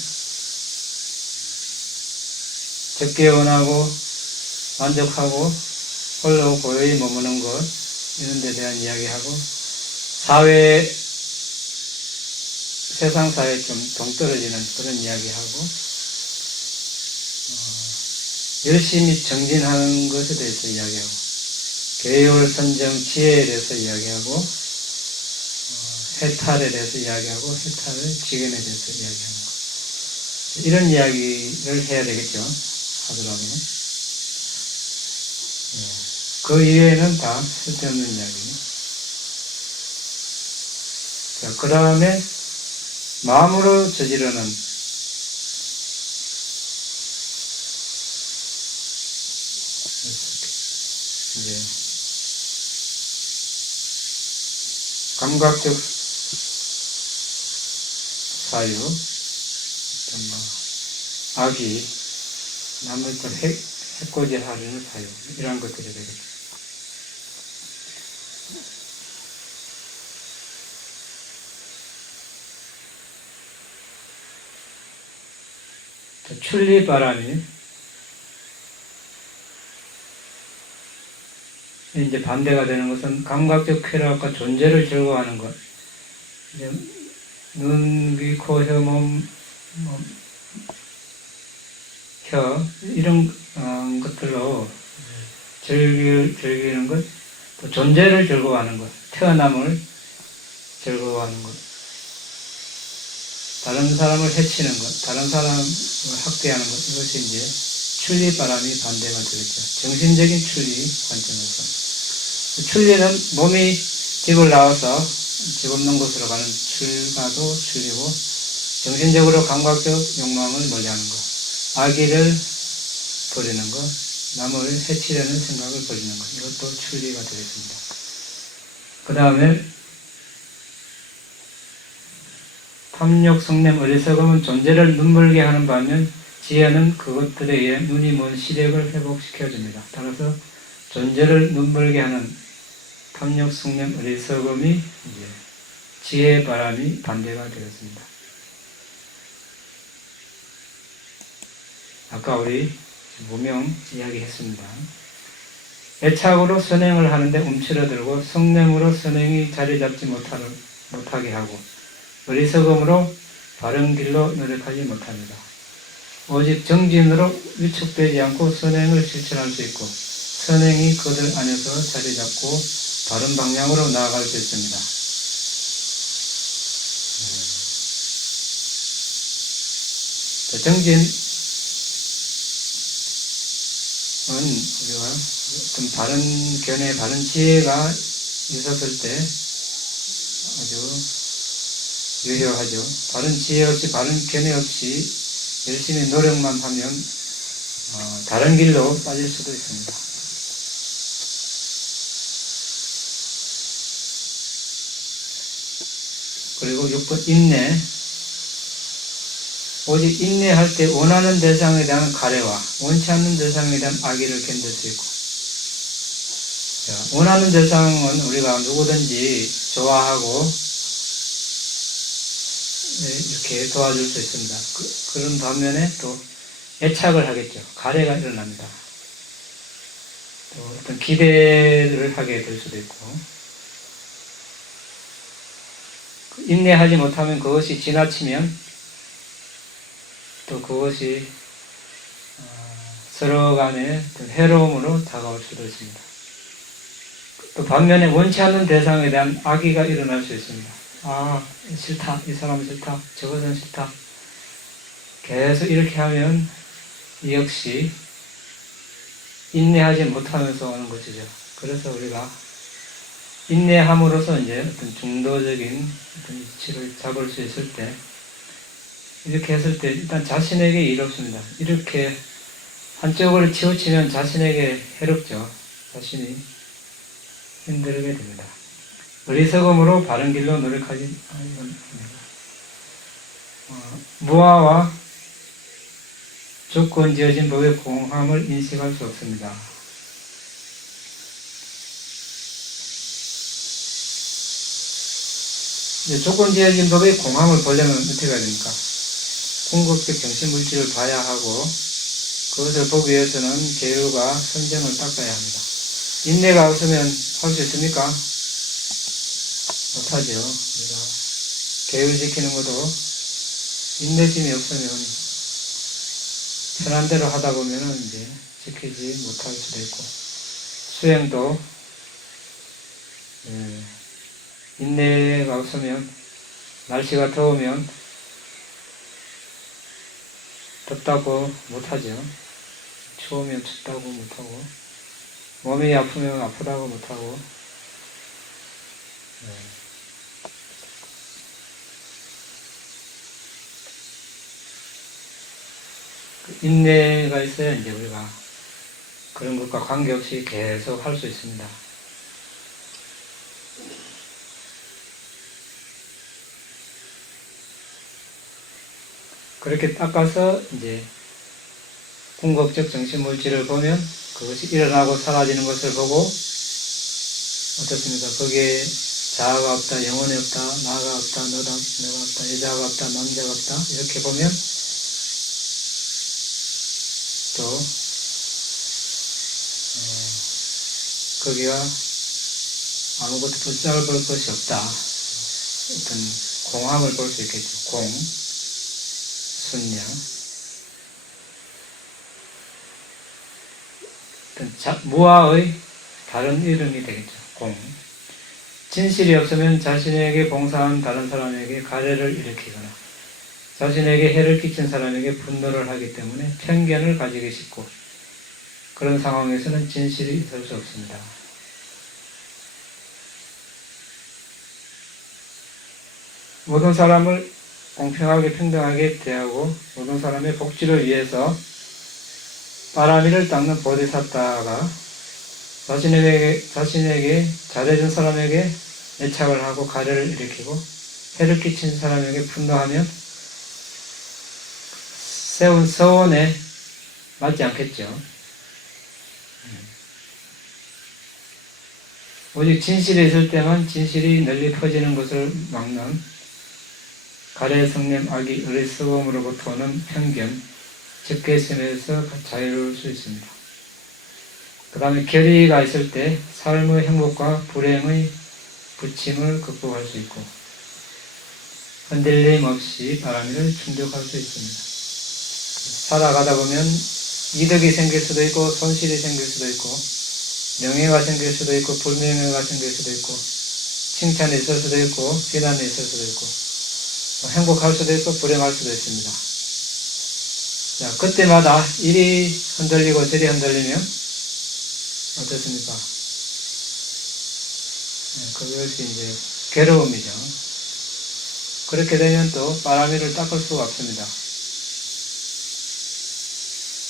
적게 원하고 만족하고 홀로 고요히 머무는 것, 이런 데 대한 이야기하고, 세상 사회에 좀 동떨어지는 그런 이야기하고, 열심히 정진하는 것에 대해서 이야기하고, 계율, 선정, 지혜에 대해서 이야기하고, 해탈에 대해서 이야기하고, 해탈의 지견에 대해서 이야기하는 것. 이런 이야기를 해야 되겠죠, 하더라고요. 그 이외에는 다 쓸데없는 이야기예요. 자, 그 다음에 마음으로 저지르는 이제 감각적 사유, 어떤 악이, 남을 또 해코지 하려는 사유, 이런 것들이 되겠죠. 출리바람이 이제 반대가 되는 것은 감각적 쾌락과 존재를 즐거워하는 것. 이제 눈, 귀, 코, 혀, 몸, 혀 이런 것들로 즐기는 것, 또 존재를 즐거워하는 것, 태어남을 즐거워하는 것, 다른 사람을 해치는 것, 다른 사람을 학대하는 것, 이것이 이제 출리바람이 반대가 되겠죠. 정신적인 출리 관점에서. 출리는 몸이 집을 나와서 집 없는 곳으로 가는 출가도 출리고, 정신적으로 감각적 욕망을 멀리하는 것, 악의를 버리는 것, 남을 해치려는 생각을 버리는 것, 이것도 출리가 되겠습니다. 그 다음에 탐욕, 성냄, 어리석음은 존재를 눈멀게 하는 반면 지혜는 그것들에 의해 눈이 먼 시력을 회복시켜줍니다. 따라서 존재를 눈멀게 하는 탐욕, 성냄, 어리석음이 이제 지혜의 바람이 반대가 되겠습니다. 아까 우리 무명 이야기했습니다. 애착으로 선행을 하는데 움츠러들고 성냄으로 선행이 자리 잡지 못하게 하고 어리석음으로 바른 길로 노력하지 못합니다. 오직 정진으로 위축되지 않고 선행을 실천할 수 있고 선행이 그들 안에서 자리 잡고 바른 방향으로 나아갈 수 있습니다. 정진은 우리가 어떤 바른 견해, 바른 지혜가 있었을 때 아주 유효하죠. 바른 지혜 없이, 바른 견해 없이 열심히 노력만 하면 다른 길로 빠질 수도 있습니다. 그리고 6번 인내. 오직 인내할 때 원하는 대상에 대한 가래와 원치 않는 대상에 대한 악의를 견딜 수 있고, 원하는 대상은 우리가 누구든지 좋아하고 이렇게 도와줄 수 있습니다. 그런 반면에 또 애착을 하겠죠. 가래가 일어납니다. 또 어떤 기대를 하게 될 수도 있고, 인내하지 못하면 그것이 지나치면 또 그것이 서로 간에 해로움으로 다가올 수도 있습니다. 또 반면에 원치 않는 대상에 대한 악의가 일어날 수 있습니다. 아, 싫다, 이 사람 싫다, 저것은 싫다. 계속 이렇게 하면 역시 인내하지 못하면서 오는 것이죠. 그래서 우리가 인내함으로써 이제 어떤 중도적인 어떤 위치를 잡을 수 있을 때, 이렇게 했을 때 일단 자신에게 이롭습니다. 이렇게 한쪽으로 치우치면 자신에게 해롭죠. 자신이 힘들게 됩니다. 어리석음으로 바른 길로 노력하지 무아와 조건 지어진 법의 공함을 인식할 수 없습니다. 조건 지어진 법의 공함을 보려면 어떻게 해야 됩니까? 궁극적 정신물질을 봐야 하고 그것을 보기 위해서는 계율과 선정을 닦아야 합니다. 인내가 없으면 할 수 있습니까? 못하죠. 우리가 계율 지키는 것도 인내심이 없으면 편한 대로 하다 보면은 이제 지키지 못할 수도 있고, 수행도 인내가 없으면 날씨가 더우면 덥다고 못하죠. 추우면 춥다고 못하고, 몸이 아프면 아프다고 못하고, 인내가 있어야 이제 우리가 그런 것과 관계없이 계속 할 수 있습니다. 그렇게 닦아서 이제 궁극적 정신물질을 보면 그것이 일어나고 사라지는 것을 보고 어떻습니까? 거기에 자아가 없다, 영혼이 없다, 나가 없다, 너가 없다, 여자가 없다, 남자가 없다 이렇게 보면 또 거기가 아무것도 붙잡을 것이 없다. 어떤 공함을 볼 수 있겠죠. 공, 순량. 어떤 무아의 다른 이름이 되겠죠. 공. 진실이 없으면 자신에게 봉사한 다른 사람에게 가래를 일으키거나 자신에게 해를 끼친 사람에게 분노를 하기 때문에 편견을 가지기 쉽고 그런 상황에서는 진실이 있을 수 없습니다. 모든 사람을 공평하게 평등하게 대하고 모든 사람의 복지를 위해서 빠라미를 닦는 보디사tta가 자신에게 잘해준 사람에게 애착을 하고 가래를 일으키고 해를 끼친 사람에게 분노하면 세운 서원에 맞지 않겠죠. 오직 진실이 있을 때만 진실이 널리 퍼지는 것을 막는 가래 성냄 악이 어리석음으로부터 오는 편견, 적개심에서 자유로울 수 있습니다. 그 다음에 결의가 있을 때 삶의 행복과 불행의 부침을 극복할 수 있고 흔들림 없이 바람이를 충족할 수 있습니다. 살아가다 보면 이득이 생길 수도 있고 손실이 생길 수도 있고 명예가 생길 수도 있고 불명예가 생길 수도 있고 칭찬이 있을 수도 있고 비난이 있을 수도 있고 행복할 수도 있고 불행할 수도 있습니다. 자, 그때마다 이리 흔들리고 저리 흔들리면 어떻습니까? 그것이 이제 괴로움이죠. 그렇게 되면 또 바람이를 닦을 수가 없습니다.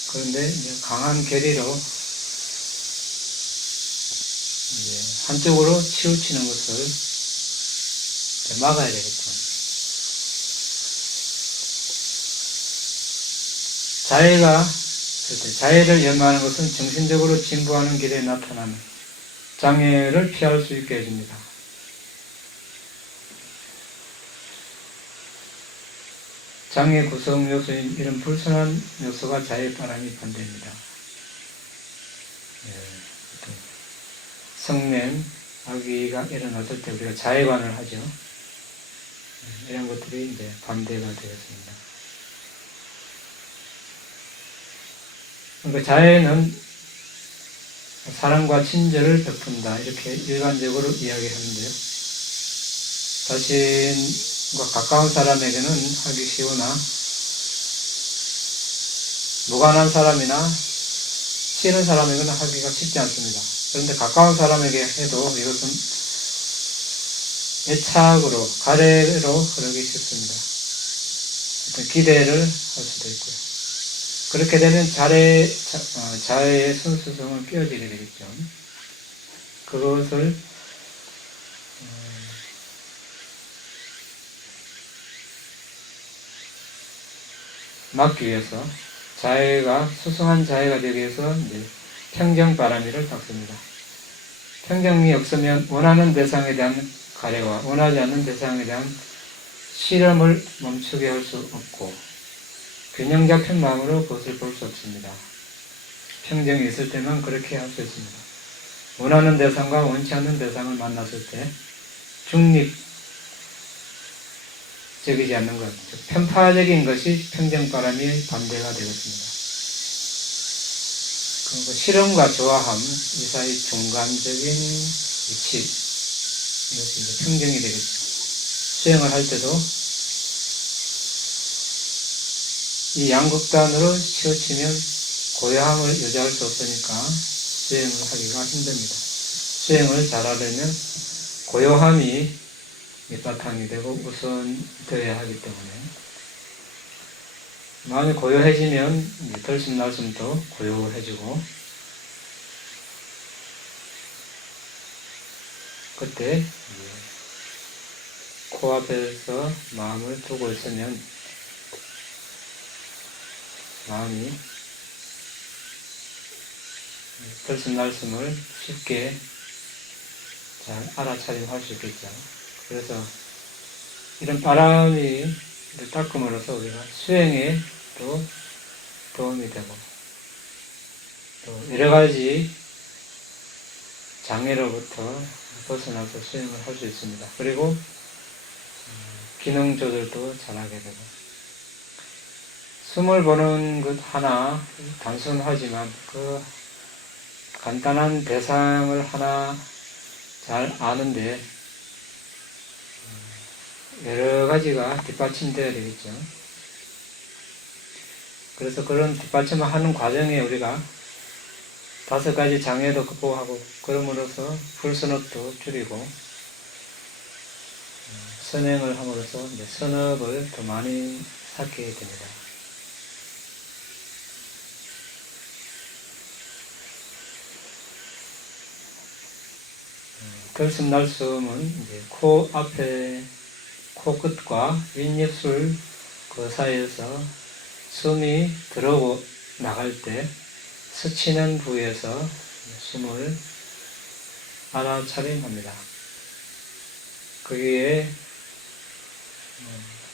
그런데 이제 강한 결의로 이제 한쪽으로 치우치는 것을 막아야 되겠죠. 자해를 연마하는 것은 정신적으로 진보하는 길에 나타나는 장애를 피할 수 있게 해줍니다. 장애 구성 요소인 이런 불순한 요소가 자해 바람이 반대입니다. 성냄, 악의가 일어났을 때 우리가 자해관을 하죠. 이런 것들이 이제 반대가 되었습니다. 그러니까 자해는 사랑과 친절을 베푼다 이렇게 일반적으로 이야기하는데요. 자신과 가까운 사람에게는 하기 쉬우나 무관한 사람이나 싫은 사람에게는 하기가 쉽지 않습니다. 그런데 가까운 사람에게 해도 이것은 애착으로 가래로 흐르기 쉽습니다. 어떤 기대를 할 수도 있고요. 그렇게 되면 자해의 순수성은 깨어지게 되겠죠. 그것을 막기 위해서 수승한 자해가 되기 위해서 이제 평정바람이를 닦습니다. 평정이 없으면 원하는 대상에 대한 가래와 원하지 않는 대상에 대한 실험을 멈추게 할 수 없고 균형 잡힌 마음으로 그것을 볼 수 없습니다. 평정이 있을 때만 그렇게 할 수 있습니다. 원하는 대상과 원치 않는 대상을 만났을 때 중립적이지 않는 것, 편파적인 것이 평정바람의 반대가 되겠습니다. 그리고 실험과 조화함, 이 사이 중간적인 위치, 이것이 이제 평정이 되겠죠. 수행을 할 때도 이 양극단으로 치우치면 고요함을 유지할 수 없으니까 수행을 하기가 힘듭니다. 수행을 잘하려면 고요함이 밑바탕이 되고 우선되어야 하기 때문에 마음이 고요해지면 들숨날숨도 고요해지고 그때 코앞에서 마음을 두고 있으면 마음이 들숨날숨을 쉽게 잘 알아차림할 수 있겠죠. 그래서 이런 바람이 닦음으로써 우리가 수행에 또 도움이 되고 또 여러 가지 장애로부터 벗어나서 수행을 할 수 있습니다. 그리고 기능 조절도 잘하게 되고 숨을 보는 것 하나 단순하지만 그 간단한 대상을 하나 잘 아는데 여러 가지가 뒷받침되어야 되겠죠. 그래서 그런 뒷받침을 하는 과정에 우리가 5가지 장애도 극복하고 그럼으로써 불선업도 줄이고 선행을 함으로써 이제 선업을 더 많이 쌓게 됩니다. 들숨날숨은 이제 코 앞에 코끝과 윗입술 그 사이에서 숨이 들어오고 나갈 때 스치는 부위에서 숨을 알아차림합니다. 거기에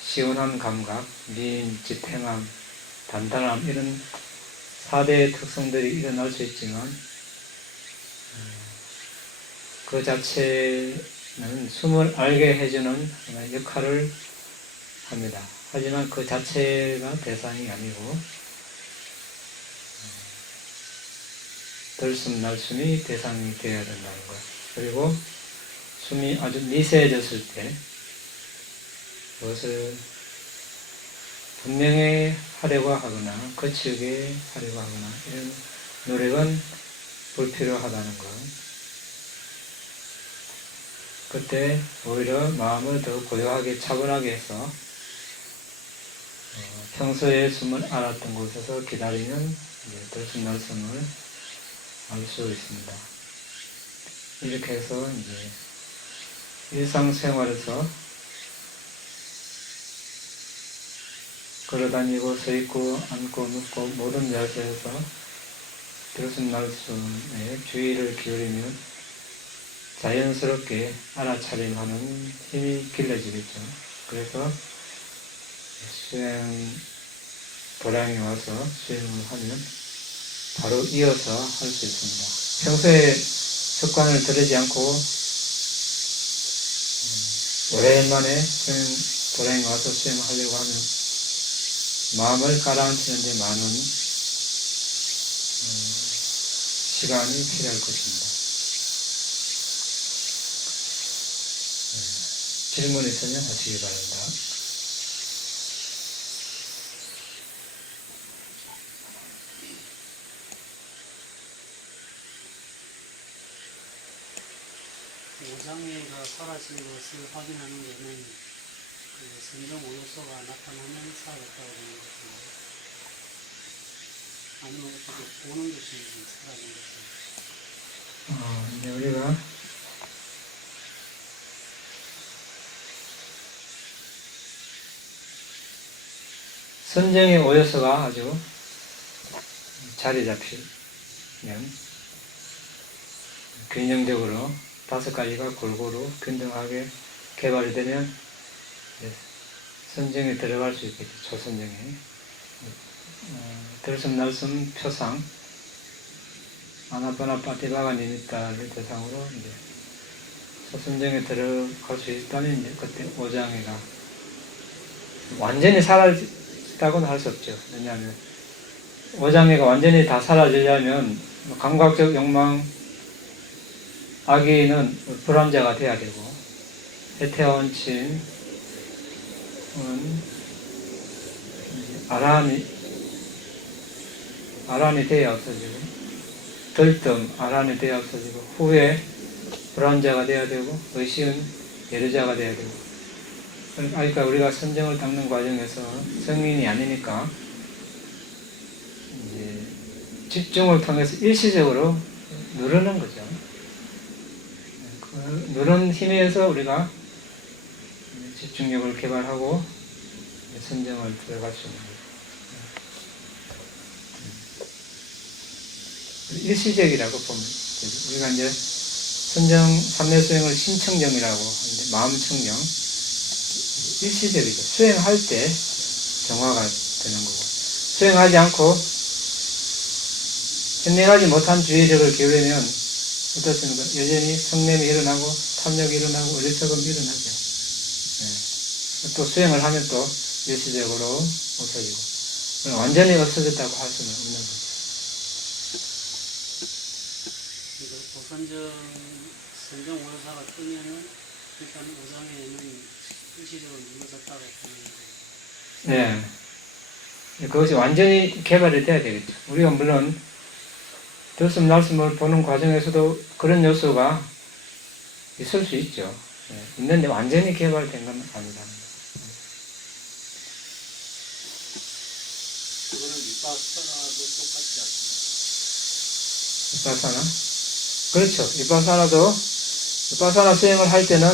시원한 감각, 미인, 지탱함, 단단함 이런 4대의 특성들이 일어날 수 있지만 그 자체는 숨을 알게 해주는 역할을 합니다. 하지만 그 자체가 대상이 아니고 들숨날숨이 대상이 되어야 된다는 것. 그리고 숨이 아주 미세해졌을 때 그것을 분명히 하려고 하거나 거칠게 하려고 하거나 이런 노력은 불필요하다는 것. 그때 오히려 마음을 더 고요하게 차분하게 해서 평소에 숨을 알았던 곳에서 기다리는 들숨날숨을 알 수 있습니다. 이렇게 해서 이제 일상생활에서 걸어다니고 서있고 앉고 눕고 모든 자세에서 들숨날숨에 주의를 기울이면 자연스럽게 알아차림하는 힘이 길러지겠죠. 그래서 수행 도량에 와서 수행을 하면 바로 이어서 할 수 있습니다. 평소에 습관을 들이지 않고 오랜만에 수행 도량에 와서 수행을 하려고 하면 마음을 가라앉히는데 많은 시간이 필요할 것입니다. 질문 있으면 하시기 바랍니다. 오장애가 사라진 것을 확인하는 것은 그 선정 오요소가 나타나면 사라졌다고 보는 것인가요? 아니면 어떻게 보는 것이 사라진 것인가요? 이제 우리가 선정의 오요소가 아주 자리 잡히면 균형적으로 5가지가 골고루 균등하게 개발이 되면 선정에 들어갈 수 있겠죠. 초선정에. 들숨날숨 표상 아나파나 파티바가 니미타를 대상으로 이제 초선정에 들어갈 수 있다면 이제 그때 오장애가 완전히 사라졌다고는 할 수 없죠. 왜냐하면 오장애가 완전히 다 사라지려면 감각적 욕망 아기는 불안자가 돼야 되고 해태원침은 아란이 돼야 없어지고 들뜸 아란이 돼야 없어지고 후회 불안자가 돼야 되고 의식은 예르자가 돼야 되고 그러니까 우리가 선정을 닦는 과정에서 성인이 아니니까 이제 집중을 통해서 일시적으로 누르는 거죠. 누른 힘에 의해서 우리가 집중력을 개발하고 선정을 들어갈 수 있는 거죠. 일시적이라고 보면 되죠. 우리가 이제 선정 삼례 수행을 신청정이라고 하는데 마음청정 일시적이죠. 수행할 때 정화가 되는 거고 수행하지 않고 현행하지 못한 주의력을 기울이면 어떻습니까? 여전히 성냄이 일어나고 탐욕이 일어나고 어리석음이 일어나죠. 네. 또 수행을 하면 또 일시적으로 없어지고 완전히 없어졌다고 할 수는 없는 거죠. 그러니까 선정 오요사가 뜨면은 일단 오장에는 일시적으로 눌러졌다고 보는 거예요. 네. 그것이 완전히 개발이 돼야 되겠죠. 우리가 물론 들숨 날숨을 보는 과정에서도 그런 요소가 있을 수 있죠. 네. 있는데 완전히 개발된 건 아니라는 거죠. 그거는 위파사나도 똑같지 않습니까? 위파사나? 그렇죠. 위파사나 수행을 할 때는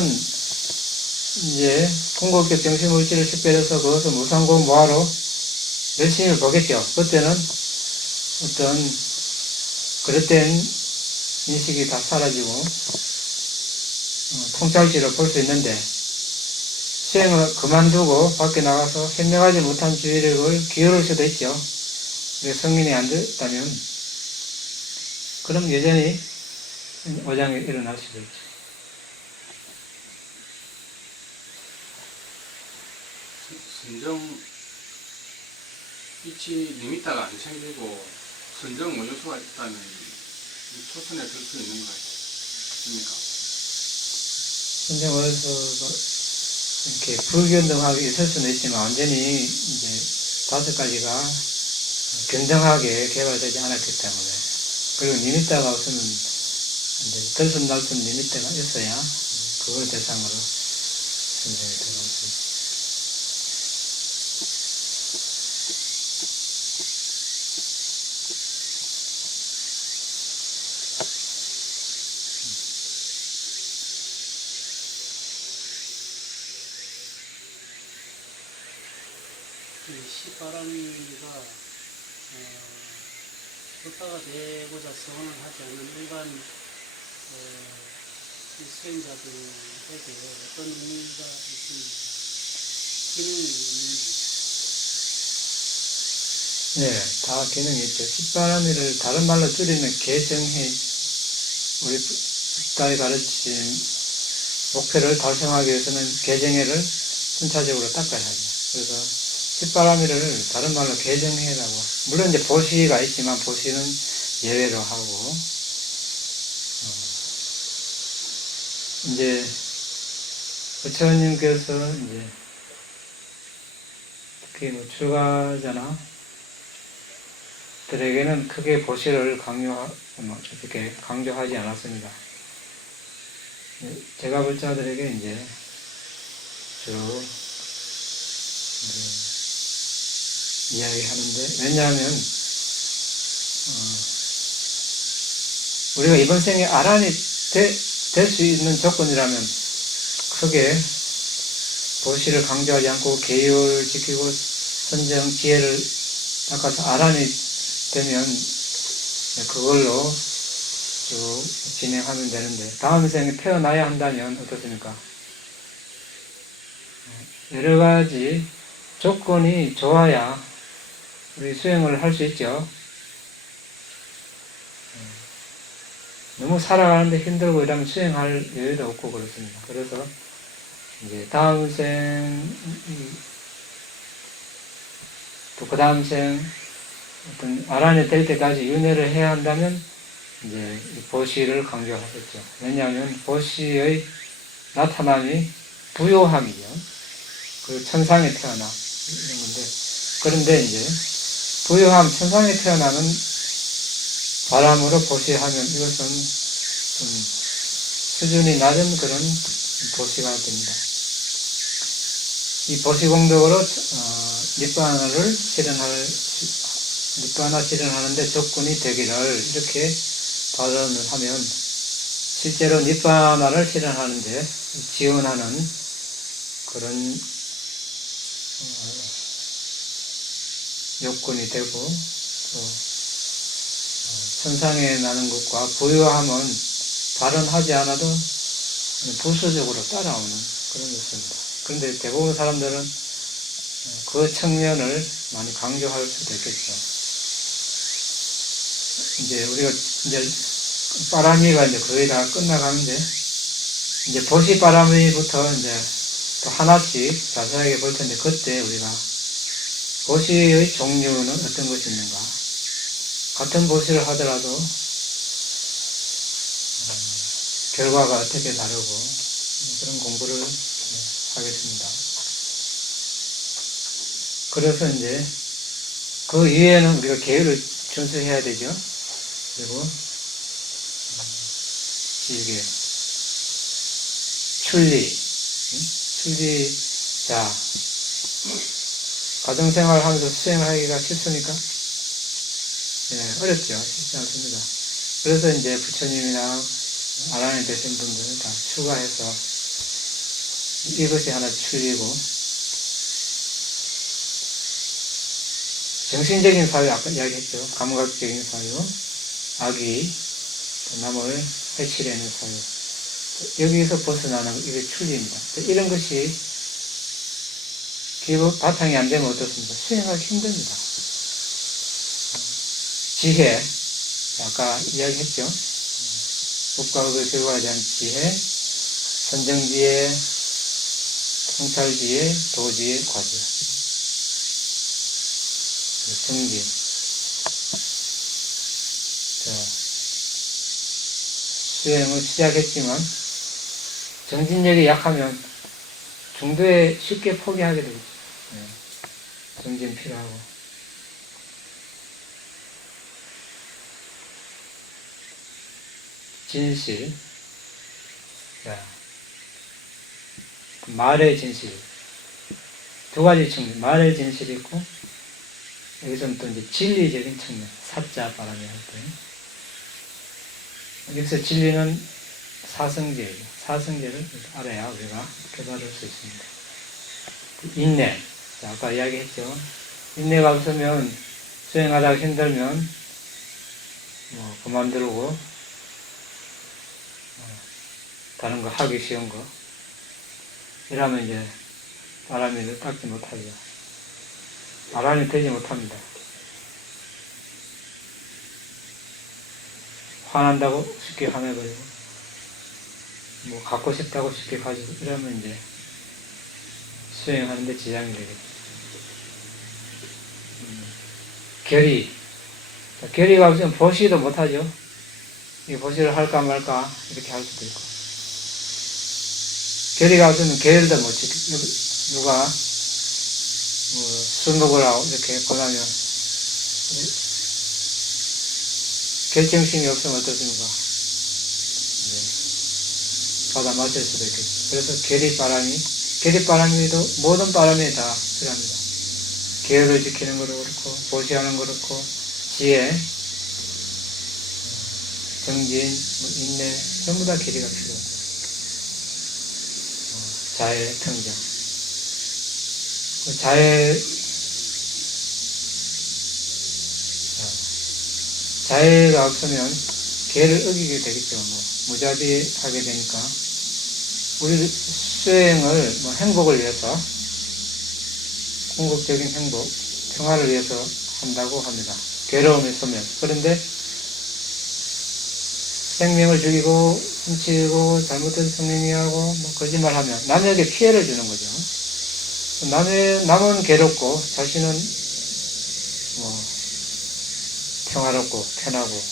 이제 궁극적 정신물질을 식별해서 그것을 무상고 무아로 열심히 보겠죠. 그때는 어떤 그릇된 인식이 다 사라지고 통찰지로 볼 수 있는데 수행을 그만두고 밖에 나가서 현명하지 못한 주의력을 기울일 수도 있죠. 성인이 안 됐다면 그럼 여전히 오장이 일어날 수도 있죠. 선정 이치 리미터가 안 생기고 선정 원효소가 있다면 초선에 들 수 있는 거 아닙니까? 선정원에서 이렇게 불균등하게 있을 수는 있지만 완전히 이제 5가지가 균등하게 개발되지 않았기 때문에 그리고 리미터가 없으면 이제 들숨날숨 리미터가 있어야 그걸 대상으로 선정이 들어갈 수 있죠. 이 시바람이가 걷다가 되고자 서원을 하지 않는 일반 이 수행자들에게 어떤 의미가 있습니까? 기능이 있는지. 네, 다 기능이 있죠. 십바라미를 다른 말로 줄이면 개정해, 우리 붓다의 가르친 목표를 달성하기 위해서는 개정해를 순차적으로 닦아야 하죠. 그래서 십바라미를 다른 말로 개정해라고. 물론 이제 보시가 있지만 보시는 예외로 하고, 이제 부처님께서 이제 특히 뭐 출가자나 들에게는 크게 보시를 이렇게 강조하지 않았습니다. 제가 볼 자들에게 이제 주로 이야기하는데, 왜냐하면 우리가 이번 생에 아란이 될 수 있는 조건이라면 크게 보시를 강조하지 않고 계율 지키고 선정 지혜를 닦아서 아란이 되면 그걸로 쭉 진행하면 되는데, 다음 생에 태어나야 한다면 어떻습니까? 여러 가지 조건이 좋아야 우리 수행을 할 수 있죠. 너무 살아가는데 힘들고 이러면 수행할 여유도 없고 그렇습니다. 그래서 이제 다음 생, 또 그 다음 생, 어떤 아란이 될 때까지 윤회를 해야 한다면 이제 보시를 강조하겠죠. 왜냐하면 보시의 나타남이 부요함이죠. 그 천상에 태어나 이런 건데, 그런데 이제 부요함 천상에 태어나는 바람으로 보시하면 이것은 좀 수준이 낮은 그런 보시가 됩니다. 이 보시공덕으로 니바나 실현하는데 조건이 되기를 이렇게 발언을 하면, 실제로 니바나를 실현하는데 지원하는 그런 요건이 되고, 또 천상에 나는 것과 부유함은 발언하지 않아도 부수적으로 따라오는 그런 것입니다. 그런데 대부분 사람들은 그 측면을 많이 강조할 수도 있겠죠. 이제 우리가 이제 빠라미가 이제 거의 다 끝나가는데, 이제 보시 빠라미부터 이제 또 하나씩 자세하게 볼 텐데, 그때 우리가 보시의 종류는 어떤 것이 있는가, 같은 보시를 하더라도 결과가 어떻게 다르고, 그런 공부를 하겠습니다. 그래서 이제 그 이외에는 우리가 계율을 준수해야 되죠. 그리고 이게 출리. 자, 가정생활 하면서 수행하기가 쉽습니까? 네, 어렵죠. 쉽지 않습니다. 그래서 이제 부처님이나 아란에 되신 분들은 다 추가해서 이것이 하나 출리고, 정신적인 사유, 아까 이야기했죠. 감각적인 사유, 악이, 남을 해치려는 사유. 여기서 벗어나는 것, 이게 출리입니다. 이런 것이 기본 바탕이 안 되면 어떻습니까? 수행하기 힘듭니다. 지혜, 아까 이야기했죠. 법과 의 결과에 대한 지혜, 선정지혜, 통찰지혜, 도지혜, 과지혜. 정진. 자, 수행을 시작했지만 정진력이 약하면 중도에 쉽게 포기하게 되겠죠. 네. 정진 필요하고. 진실. 자, 말의 진실. 두 가지 측면. 말의 진실이 있고, 여기서는 또 이제 진리적인 측면, 사자 바람이 할 때. 여기서 진리는 사성제예요. 사성제를 알아야 우리가 깨달을 수 있습니다. 인내. 자, 아까 이야기했죠. 인내가 없으면, 수행하다가 힘들면, 그만두고, 다른 거 하기 쉬운 거. 이러면 이제, 바람을 닦지 못하죠. 아란이 되지 못합니다. 화난다고 쉽게 화내버리고, 갖고 싶다고 쉽게 가지고, 이러면 이제 수행하는데 지장이 되겠죠. 결의. 결의가 없으면 보시도 못하죠. 이 보시를 할까 말까, 이렇게 할 수도 있고. 결의가 없으면 계율도 못 지키고, 누가 술 먹으라고 이렇게 권하면 결정심이 없으면 어떻습니까? 받아 마실 수도 있겠죠. 그래서 계리바람이도 모든 바람이 다 필요합니다. 계율을 지키는 것도 그렇고, 보시하는 것도 그렇고, 지혜, 정진, 인내, 전부 다 계리가 필요합니다. 자애, 평정. 자애가 없으면 계를 어기게 되겠죠. 무자비하게 되니까. 우리 수행을 행복을 위해서, 궁극적인 행복, 평화를 위해서 한다고 합니다. 괴로움이 있으면. 그런데 생명을 죽이고, 훔치고, 잘못된 성행위하고, 거짓말하면 남에게 피해를 주는 거죠. 남은 괴롭고, 자신은 평화롭고, 편하고,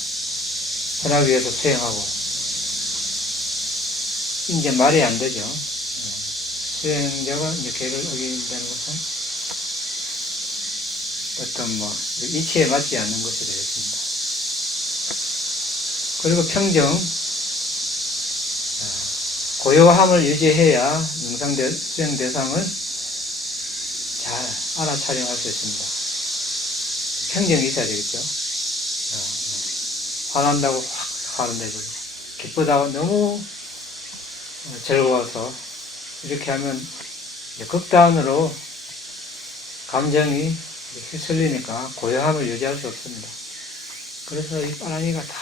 편하기 위해서 수행하고, 이제 말이 안 되죠. 수행자가 이제 계를 어긴다는 것은 어떤 이치에 맞지 않는 것이 되겠습니다. 그리고 평정, 고요함을 유지해야 명상 수행 대상을 잘 알아차림할 수 있습니다. 평정이 있어야 되겠죠. 화난다고 확 화를 내버리고, 기쁘다고 너무 즐거워서 이렇게 하면 극단으로 감정이 휩쓸리니까 고요함을 유지할 수 없습니다. 그래서 이 바람이가 다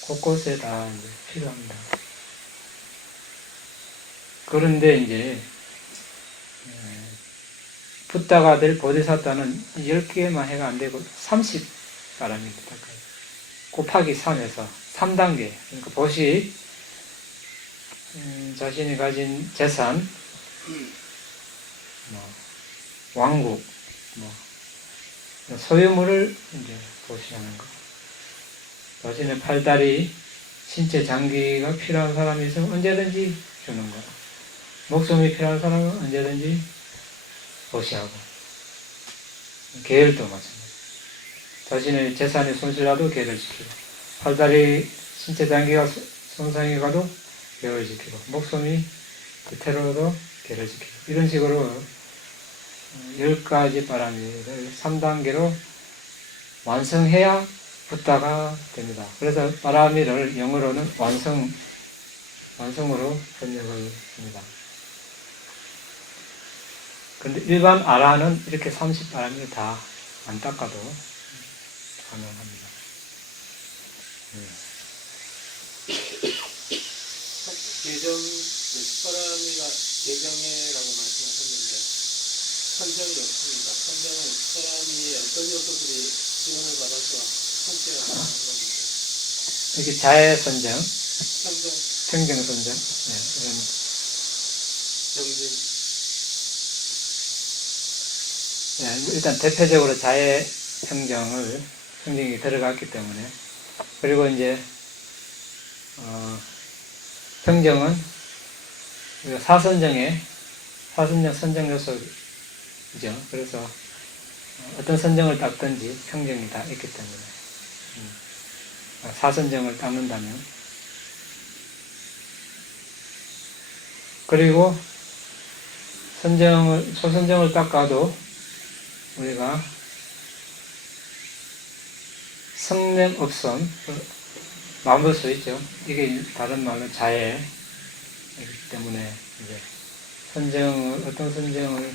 곳곳에 다 이제 필요합니다. 그런데 이제 붓다가 될 보디사타는 10개만 해가 안 되고 30바람입니다. 곱하기 3에서 3단계. 그러니까 보시 자신이 가진 재산, 왕국, 소유물을 이제 보시하는 거. 자신의 팔다리, 신체 장기가 필요한 사람이 있으면 언제든지 주는 거. 목숨이 필요한 사람은 언제든지 보시하고. 계열도 마찬가지. 자신의 재산이 손실나도 계를 지키고, 팔다리, 신체 장기가 손상이 가도 계를 지키고, 목숨이 테러도 계를 지키고, 이런 식으로 10가지 바람이를 3단계로 완성해야 붓다가 됩니다. 그래서 바람이를 영어로는 완성으로 번역을 합니다. 근데 일반 아라는 이렇게 30바람을 다 안 닦아도 가능합니다. 계정, 숟가락이가 계정해라고 말씀하셨는데 선정이 없습니다. 선정은 숟가락이 어떤 요소들이 지원을 받아서 선정을 하는 겁니다. 이렇게 자해 선정, 선정, 평정 선정, 이런 정진, 일단 대표적으로 자해 평정이 들어갔기 때문에, 그리고 이제 평정은 우리가 사선정 선정 요소죠. 그래서 어떤 선정을 닦든지 평정이 다 있기 때문에 사선정을 닦는다면, 그리고 소선정을 닦아도 우리가 성냄업선 마음볼 수 있죠. 이게 다른 말로 자해이기 때문에 이제 어떤 선정을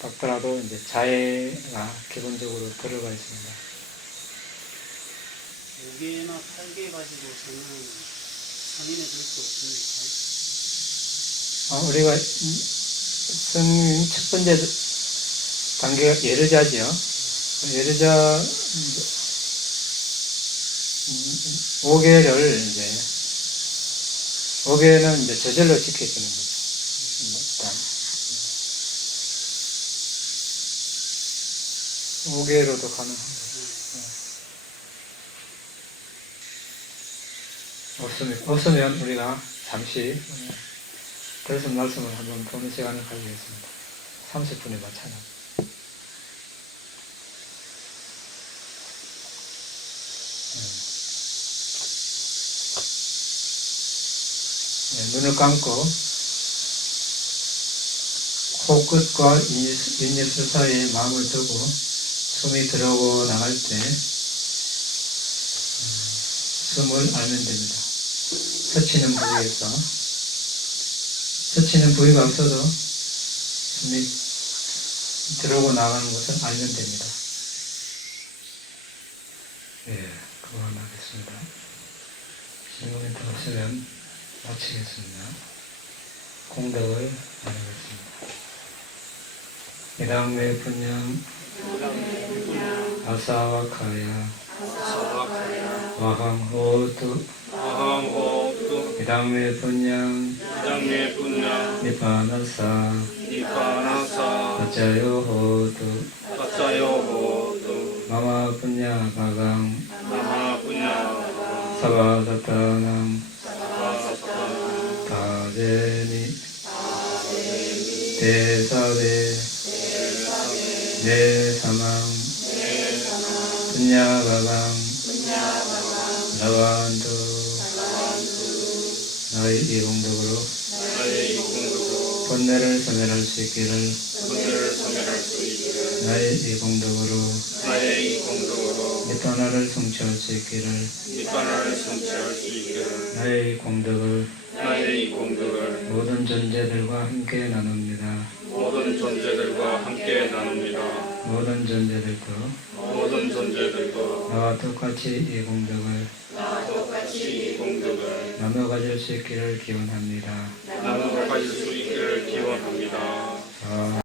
닦더라도 이제 자해가 기본적으로 들어가 있습니다. 5개나 8개 가지고서는 성인에 들 수 없습니까? 우리가 성인 첫 번째 단계가 예르자죠. 예르자 5개는 이제 저절로 지켜주는 거죠. 일단 5개로도 가능한 거죠. 없으면 우리가 잠시 그래서 말씀을 한번 보는 시간을 가지겠습니다. 30분에 마찬가지. 눈을 감고 코끝과 윗입술 사이에 마음을 두고 숨이 들어오고 나갈 때 숨을 알면 됩니다. 스치는 부위가 없어도 숨이 들어오고 나가는 것을 알면 됩니다. 그만하겠습니다. 질문이 더 없으면 마치겠습니다. 공덕을 나누겠습니다. 이당매 분양 아사와카야 와항호투 이당매 분양 니파나사 가짜요호투 마마 분야 가강 사바사타남 다제니 대사베 내사망 분야가강 나완두 나의 이 공덕으로 번뇌를 소멸할 수 있기를 나의 이 공덕으로 니파나를 성취할 수 있기를 나의 이 공덕을 모든 존재들과 함께 나눕니다. 모든 존재들도 나와 똑같이 이 공덕을 나눠 가질 수 있기를 기원합니다.